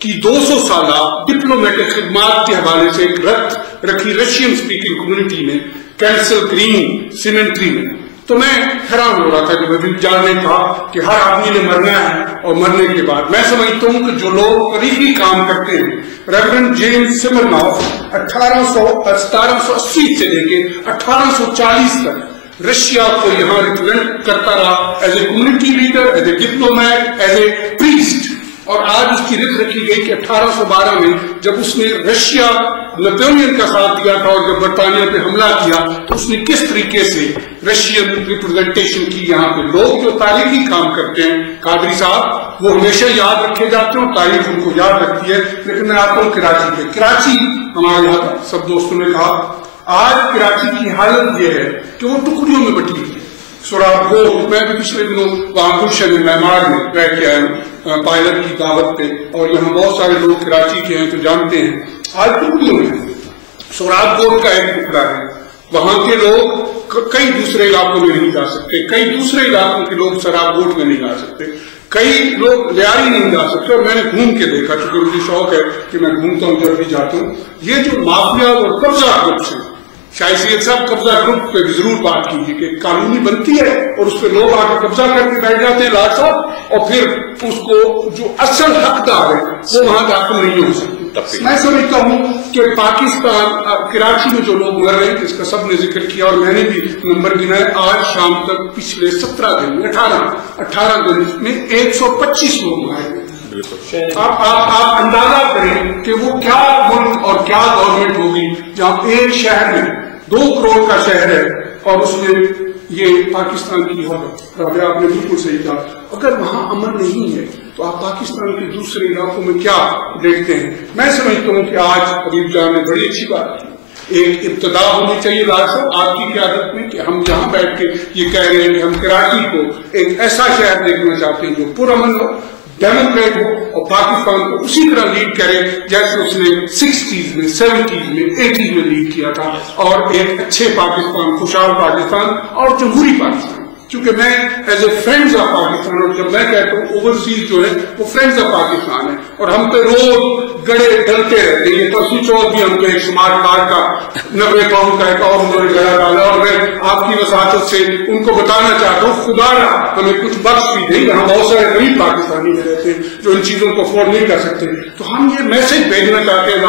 کی 200 سالہ ڈپلومیٹک خدمات کے حوالے سے ایک رت رکھی رشین سپیکنگ کمیونٹی میں کینسل گرین سیمنٹری میں. تو میں حیران ہو رہا تھا جب حبیب جان نے کہا کہ ہر آدمی نے مرنا ہے، اور مرنے کے بعد میں سمجھتا ہوں کہ جو لوگ تاریخی کام کرتے ہیں، ریورنڈ جیمز سمرنوف 1780 سے لے کے 1840 تک رشیا کو یہاں ریپرزینٹ کرتا رہا as a community leader, as a diplomat, as a priest. اور آج اس کی رت رکھی گئی کہ 1812 میں جب اس نے رشیا نیپولین کا ساتھ دیا تھا اور جب برطانیہ پہ حملہ کیا تو اس نے کس طریقے سے رشین ریپرزنٹیشن کی یہاں پہ. لوگ جو تاریخی کام کرتے ہیں، قادری صاحب، وہ ہمیشہ یاد رکھے جاتے ہیں اور تاریخ ان کو یاد رکھتی ہے. لیکن میں آتا ہوں کراچی پہ. کراچی ہمارے یہاں سب دوستوں نے کہا آج کراچی کی حالت یہ ہے کہ وہ ٹکڑیوں میں بٹی ہوئی ہے. سراب گو، میں بھی پچھلے دنوں وہاں گلشن معمار میں رہ کے آیا ہوں پائلٹ کی دعوت پہ، اور یہاں بہت سارے لوگ کراچی کے ہیں تو جانتے ہیں. آج ٹکڑیوں میں سراب گوٹ کا ایک ٹکڑا ہے، وہاں کے لوگ کئی دوسرے علاقوں میں نہیں جا سکتے، کئی دوسرے علاقوں کے لوگ سراب گوٹ میں نہیں جا سکتے، کئی لوگ لیاری نہیں جا سکتے. اور میں نے گھوم کے دیکھا، چونکہ مجھے شوق ہے کہ میں گھومتا ہوں جب بھی جاتا ہوں. یہ جو مافیا اور قبضہ گروپس ہیں، شاہد سید صاحب قبضہ گروپ پہ ضرور بات کیجیے کہ قانونی بنتی ہے اور اس پہ لوگ آ کے قبضہ کر کے بیٹھ جاتے ہیں لاڈ صاحب، اور پھر اس کو جو اصل حقدار ہے وہ وہاں داخل نہیں ہو سکتے. میں سمجھتا ہوں کہ پاکستان کراچی میں جو لوگ مر رہے ہیں، اس کا سب نے ذکر کیا اور میں نے بھی نمبر گنا ہے، آج شام تک پچھلے 17 دن میں 18 دن میں 125 لوگ مارے گئے. آپ اندازہ کریں کہ وہ کیا ملک اور کیا گورنمنٹ ہوگی جہاں ایک شہر میں 2 کروڑ کا شہر ہے اور اس میں یہ پاکستان کی حالت. رابعہ آپ نے بالکل صحیح کہا، اگر وہاں امن نہیں ہے تو آپ پاکستان کے دوسرے علاقوں میں کیا دیکھتے ہیں. میں سمجھتا ہوں کہ آج حبیب جان نے بڑی اچھی بات کی. ایک ابتدا ہونی چاہیے لاڈ صاحب آپ کی قیادت میں کہ ہم یہاں بیٹھ کے یہ کہہ رہے ہیں کہ ہم کراچی کو ایک ایسا شہر دیکھنا چاہتے ہیں جو پرامن ہو، ڈیموکریٹ ہو، اور پاکستان کو اسی طرح لیڈ کرے جیسے اس نے 60s میں 70s میں 80s میں لیڈ کیا تھا، اور ایک اچھے پاکستان، خوشحال پاکستان اور جمہوری پاکستان. چونکہ میں as a friends of Pakistan, اور جب میں کہتا ہوں اوورسیز جو ہے وہ فرینڈز آف پاکستان ہے، اور ہم پہ روز گڑے ڈلتے رہتے ہیں. پرسوں چوتھ بھی ہم کو ایک اسمارٹ کارڈ کا 90 پاؤنڈ کا ایک اور انہوں نے گڑا ڈالا، اور میں آپ کی وساطت سے ان کو بتانا چاہتا ہوں خدا را ہمیں کچھ بخش بھی دے. یہاں بہت سارے غریب پاکستانی میں رہتے ہیں جو ان چیزوں کو افورڈ نہیں کر سکتے. تو ہم یہ میسج بھیجنا چاہتے ہیں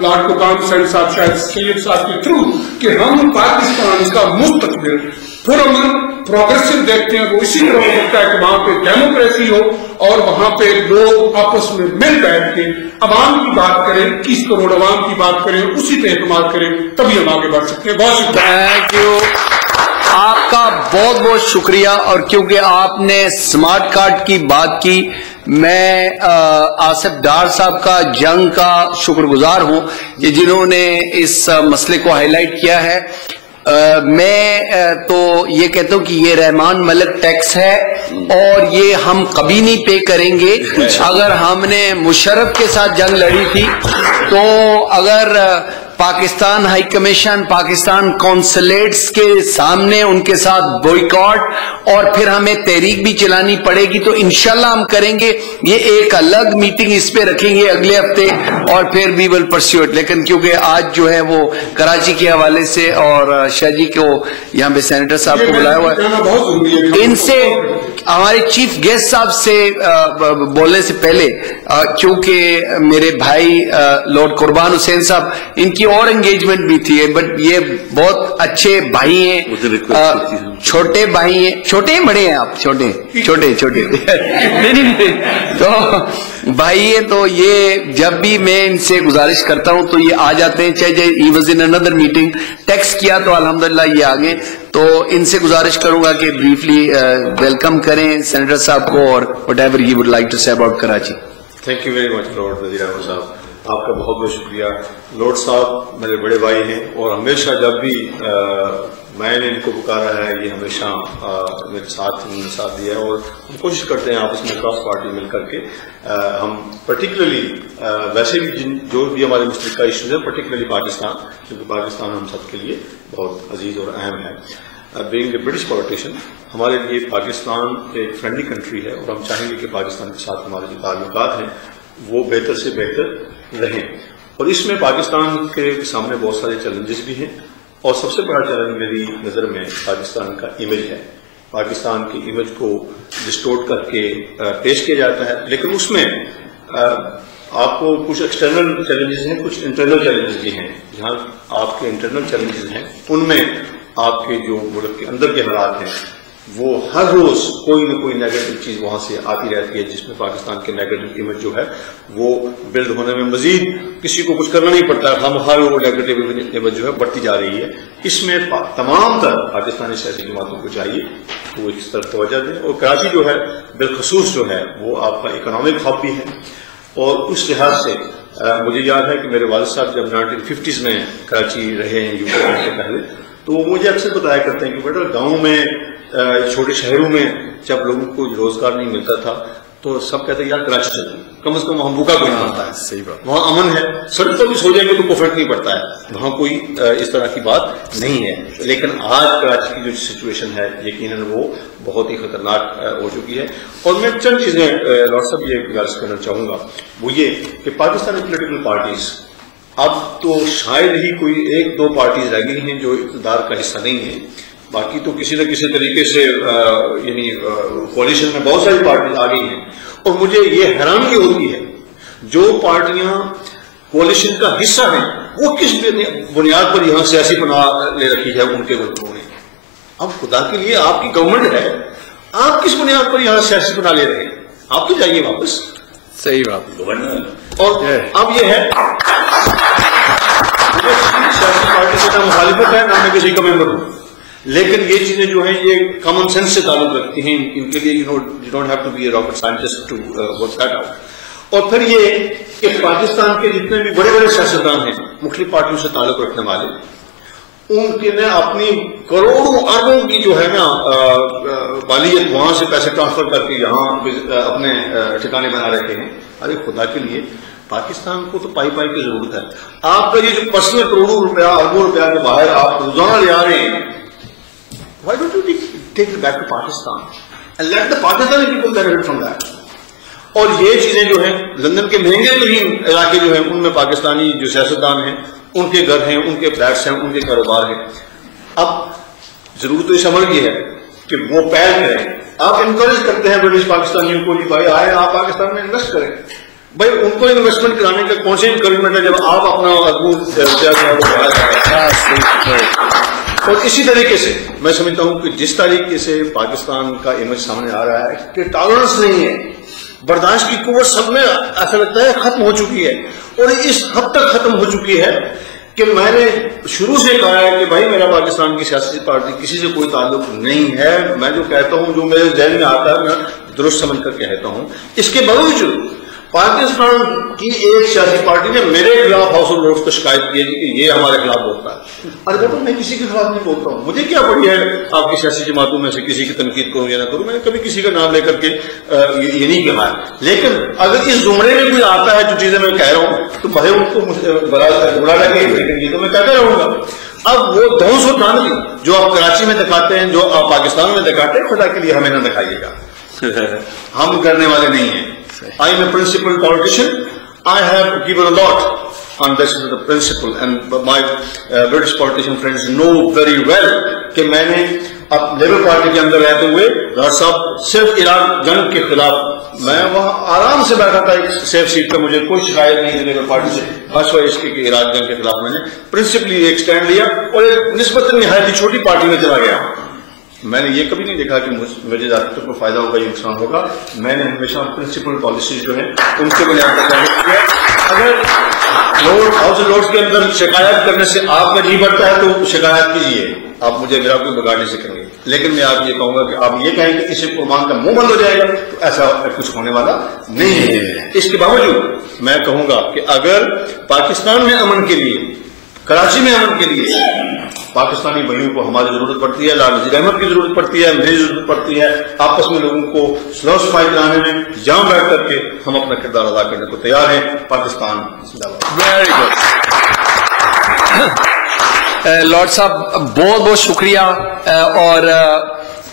لارڈ کوکان حسین صاحب، شاید سید صاحب کے تھرو، کہ ہم پاکستان کا مستقبل پرامن پروگریسو دیکھتے ہیں. وہ اسی طرح ہو سکتا ہے کہ وہاں پہ ڈیموکریسی ہو اور وہاں پہ لوگ آپس میں مل بیٹھ کے عوام کی بات کریں، 21 کروڑ عوام کی بات کریں، اسی پہ اعتماد کریں، تبھی ہم آگے بڑھ سکتے ہیں. بہت شکریہ. تھینک یو، آپ کا بہت بہت شکریہ. اور کیونکہ آپ نے اسمارٹ کارڈ کی بات کی، میں آصف ڈار صاحب کا جنگ کا شکر گزار ہوں کہ جنہوں نے اس مسئلے کو ہائی لائٹ کیا ہے. میں تو یہ کہتا ہوں کہ یہ رحمان ملک ٹیکس ہے اور یہ ہم کبھی نہیں پے کریں گے. اگر ہم نے مشرف کے ساتھ جنگ لڑی تھی تو اگر پاکستان ہائی کمیشن، پاکستان کونسلیٹس کے سامنے ان کے ساتھ بوائیکاٹ اور پھر ہمیں تحریک بھی چلانی پڑے گی تو انشاءاللہ ہم کریں گے. یہ ایک الگ میٹنگ اس پہ رکھیں گے اگلے ہفتے اور پھر وی ول پرسیو اٹ. لیکن کیونکہ آج جو ہے وہ کراچی کے حوالے سے اور شاہ جی کو یہاں پہ سینیٹر صاحب کو بلایا ہوا ہے، ان سے ہمارے چیف گیسٹ صاحب سے بولنے سے پہلے چونکہ میرے بھائی لارڈ قربان حسین صاحب، ان کی اور انگیجمنٹ بھی تھی، بٹ یہ بہت اچھے بھائی ہیں، چھوٹے بھائی ہیں، چھوٹے بڑے ہیں آپ، چھوٹے نہیں تو بھائی ہیں. تو یہ جب بھی میں ان سے گزارش کرتا ہوں تو یہ آ جاتے ہیں، چاہے he was in another meeting, text کیا تو الحمدللہ یہ آگے. تو ان سے گزارش کروں گا کہ بریفلی ویلکم کریں سینیٹر صاحب کو اور whatever he would like to say about Karachi. Thank you very much lord وزیر اعظم صاحب، آپ کا بہت بہت شکریہ. لارڈ صاحب میرے بڑے بھائی ہیں اور ہمیشہ جب بھی میں نے ان کو پکارا ہے یہ ہمیشہ میرے ساتھ انہوں نے ساتھ دیا ہے، اور ہم کوشش کرتے ہیں آپس میں کراس پارٹی مل کر کے ہم پرٹیکولرلی ویسے بھی جو بھی ہمارے مشترکہ ایشوز ہیں، پرٹیکولرلی پاکستان، کیونکہ پاکستان ہم سب کے لیے بہت عزیز اور اہم ہے. بینگ اے برٹش پولیٹیشین، ہمارے لیے پاکستان ایک فرینڈلی کنٹری ہے اور ہم چاہیں گے کہ پاکستان کے ساتھ ہمارے جو تعلقات ہیں وہ بہتر سے بہتر رہیں. اور اس میں پاکستان کے سامنے بہت سارے چیلنجز بھی ہیں، اور سب سے بڑا چیلنج میری نظر میں پاکستان کا امیج ہے. پاکستان کی امیج کو ڈسٹورٹ کر کے پیش کیا جاتا ہے، لیکن اس میں آپ کو کچھ ایکسٹرنل چیلنجز ہیں، کچھ انٹرنل چیلنجز بھی ہیں. جہاں آپ کے انٹرنل چیلنجز ہیں ان میں آپ کے جو ملک کے اندر کے حالات ہیں وہ ہر روز کوئی نہ کوئی نیگیٹو چیز وہاں سے آتی رہتی ہے، جس میں پاکستان کے نیگیٹو امیج جو ہے وہ بلڈ ہونے میں مزید کسی کو کچھ کرنا نہیں پڑتا ہے، ہر وہ نیگیٹو امیج جو ہے بڑھتی جا رہی ہے. اس میں تمام تر پاکستانی سیاسی جماعتوں کو چاہیے کہ وہ اس طرف توجہ دیں. اور کراچی جو ہے بالخصوص جو ہے وہ آپ کا اکنامک ہب بھی ہے، اور اس لحاظ سے مجھے یاد ہے کہ میرے والد صاحب جب 1950s میں کراچی رہے ہیں یو کے سے پہلے، تو وہ مجھے اکثر بتایا کرتے ہیں کہ بیٹا گاؤں میں چھوٹے شہروں میں جب لوگوں کو روزگار نہیں ملتا تھا تو سب کہتے ہیں یار کراچی چلتے ہیں، کم از کم وہاں بھوکا کوئی نہیں پڑتا ہے، صحیح بات، وہاں امن ہے، سڑک پر بھی سو جائیں گے تو کوئی فرق نہیں پڑتا ہے، وہاں کوئی اس طرح کی بات نہیں ہے. لیکن آج کراچی کی جو سچویشن ہے یقیناً وہ بہت ہی خطرناک ہو چکی ہے. اور میں چند چیزیں لارڈ صاحب یہ گزارش کرنا چاہوں گا، وہ یہ کہ پاکستانی پولیٹیکل پارٹیز اب تو شاید ہی کوئی ایک دو پارٹیز رہ گئی ہیں جو اقتدار کا حصہ نہیں ہیں، باقی تو کسی نہ کسی طریقے سے یعنی کوalition میں بہت ساری پارٹیز آ گئی ہیں. اور مجھے یہ حیرانگی ہوتی ہے جو پارٹیاں کوalition کا حصہ ہیں وہ کس بنیاد پر یہاں سیاسی پناہ لے رکھی ہے ان کے گروپوں نے. اب خدا کے لیے آپ کی گورنمنٹ ہے، آپ کس بنیاد پر یہاں سیاسی پناہ لے رہے ہیں؟ آپ تو جائیے واپس. صحیح بات. اور اب یہ ہے سیاسی پارٹی سے نہ مخالفت ہے نہ میں کسی کا ممبر ہوں، لیکن یہ چیزیں جو ہیں یہ کامن سینس سے تعلق رکھتی ہیں، ان کے لیے you don't have to be a rocket scientist to work that out. اور پھر یہ کہ پاکستان کے جتنے بھی بڑے بڑے سیاستدان ہیں مختلف پارٹیوں سے تعلق رکھنے والے، ان کے نے اپنی کروڑوں اربوں کی جو ہے نا مالیت وہاں سے پیسے ٹرانسفر کر کے یہاں اپنے ٹھکانے بنا رکھے ہیں. ارے خدا کے لیے پاکستان کو تو پائی پائی کی ضرورت ہے. آپ کا یہ جو پرسنل کروڑوں روپیہ اربوں روپیہ کے باہر آپ روزانہ لے آ رہے ہیں، why don't you take it back to Pakistan and let the Pakistani people benefit from that. اور یہ چیزیں جو ہیں لندن کے مہنگے ترین علاقے جو ہیں ان میں پاکستانی جو سیاستدان ہیں ان کے گھر ہیں, ان کے فلیٹس ہیں, ان کے کاروبار ہیں. اب ضرورت اس عمل کی ہے کہ وہ پہل کریں. آپ انکریج کرتے ہیں برٹش پاکستانیوں کو کہ بھائی آئے آپ پاکستان میں انویسٹ کریں. بھائی ان کو انویسٹمنٹ کرانے کا کون سی انکریجمنٹ ہے جب آپ اپنا اور اسی طریقے سے میں سمجھتا ہوں کہ جس طریقے سے پاکستان کا امیج سامنے آ رہا ہے کہ ٹالرنس نہیں ہے, برداشت کی قوت سب میں ایسا لگتا ہے ختم ہو چکی ہے, اور اس حد تک ختم ہو چکی ہے کہ میں نے شروع سے کہا ہے کہ بھائی میرا پاکستان کی سیاسی پارٹی کسی سے کوئی تعلق نہیں ہے. میں جو کہتا ہوں جو میرے ذہن میں آتا ہے میں درست سمجھ کر کہتا ہوں. اس کے باوجود پاکستان کی ایک سیاسی پارٹی نے میرے خلاف ہاؤس آف لارڈز کو شکایت کی کہ یہ ہمارے خلاف بولتا ہے. ارے دیکھو میں کسی کے خلاف نہیں بولتا ہوں, مجھے کیا پڑی ہے آپ کی سیاسی جماعتوں میں سے کسی کی تنقید کروں یا نہ کروں. میں نے کبھی کسی کا نام لے کر کے یہ نہیں کہا ہے. لیکن اگر اس زمرے میں کوئی آتا ہے جو چیزیں میں کہہ رہا ہوں تو بھلے ان کو برا لگے, لیکن یہ تو میں کہتا رہوں گا. اب وہ دھونس و دھاندلی جو آپ کراچی میں دکھاتے ہیں, جو آپ پاکستان میں دکھاتے ہیں, خدا کے لیے ہمیں نہ دکھائیے گا. ہم کرنے والے نہیں ہیں. I am a principled politician. I have given a lot on this the principle, and my British politician friends know very well کہ میں نے اب لیبر پارٹی کے اندر رہتے ہوئے ڈاکٹر صاحب صرف عراق جنگ کے خلاف میں وہاں آرام سے بیٹھا تھا ایک سیف سیٹ پہ, مجھے کوئی شکایت نہیں تھی لیبر پارٹی سے. بس وہ اس کے عراق جنگ کے خلاف میں نے پرنسپلی ایک سٹینڈ لیا اور ایک نسبتاً نہایت چھوٹی پارٹی میں چلا گیا. میں نے یہ کبھی نہیں دیکھا کہ مجھے زیادہ تر کو فائدہ ہوگا یا نقصان ہوگا. میں نے ہمیشہ پرنسپل پالیسیز جو ہیں ان سے بنیاد پر کام کیا. اگر ہاؤس آف لارڈز کے اندر شکایت کرنے سے آپ کا جی بڑھتا ہے تو شکایت کیجیے, آپ مجھے میرا کوئی بگاڑ نہیں سکیں گے. لیکن میں آپ یہ کہوں گا کہ آپ یہ کہیں کہ اسے قربان کا منہ بند ہو جائے گا تو ایسا کچھ ہونے والا نہیں ہے. اس کے باوجود میں کہوں گا کہ اگر پاکستان میں امن کے لیے, کراچی میں امن کے لیے پاکستانی بھائیوں کو ہماری ضرورت پڑتی ہے, لاڈ نذیر احمد کی ضرورت پڑتی ہے, میری ضرورت پڑتی ہے, آپس میں لوگوں کو سلو صفائی کرانے میں جہاں بیٹھ کر کے ہم اپنا کردار ادا کرنے کو تیار ہیں. پاکستان زندہ باد. ویری گڈ لارڈ صاحب, بہت بہت شکریہ. اور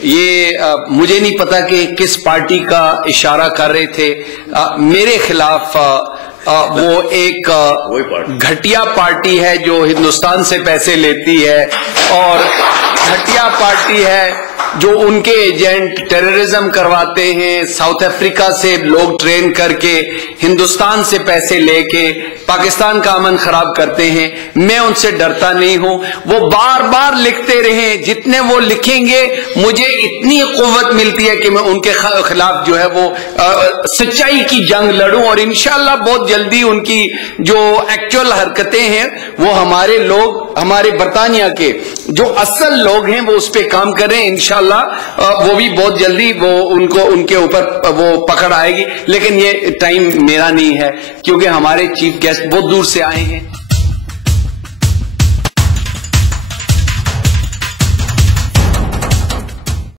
یہ مجھے نہیں پتا کہ کس پارٹی کا اشارہ کر رہے تھے. میرے خلاف وہ ایک گھٹیا پارٹی ہے جو ہندوستان سے پیسے لیتی ہے, اور گھٹیا پارٹی ہے جو ان کے ایجنٹ ٹیررزم کرواتے ہیں, ساؤتھ افریقہ سے لوگ ٹرین کر کے ہندوستان سے پیسے لے کے پاکستان کا امن خراب کرتے ہیں. میں ان سے ڈرتا نہیں ہوں. وہ بار بار لکھتے رہیں, جتنے وہ لکھیں گے مجھے اتنی قوت ملتی ہے کہ میں ان کے خلاف جو ہے وہ سچائی کی جنگ لڑوں. اور انشاءاللہ بہت جلدی ان کی جو ایکچوئل حرکتیں ہیں وہ ہمارے لوگ, ہمارے برطانیہ کے جو اصل لوگ ہیں وہ اس پہ کام کر رہے ہیں. انشاءاللہ وہ بھی بہت جلدی وہ ان کے اوپر وہ پکڑ آئے گی. لیکن یہ ٹائم میرا نہیں ہے کیونکہ ہمارے چیف گیسٹ بہت دور سے آئے ہیں.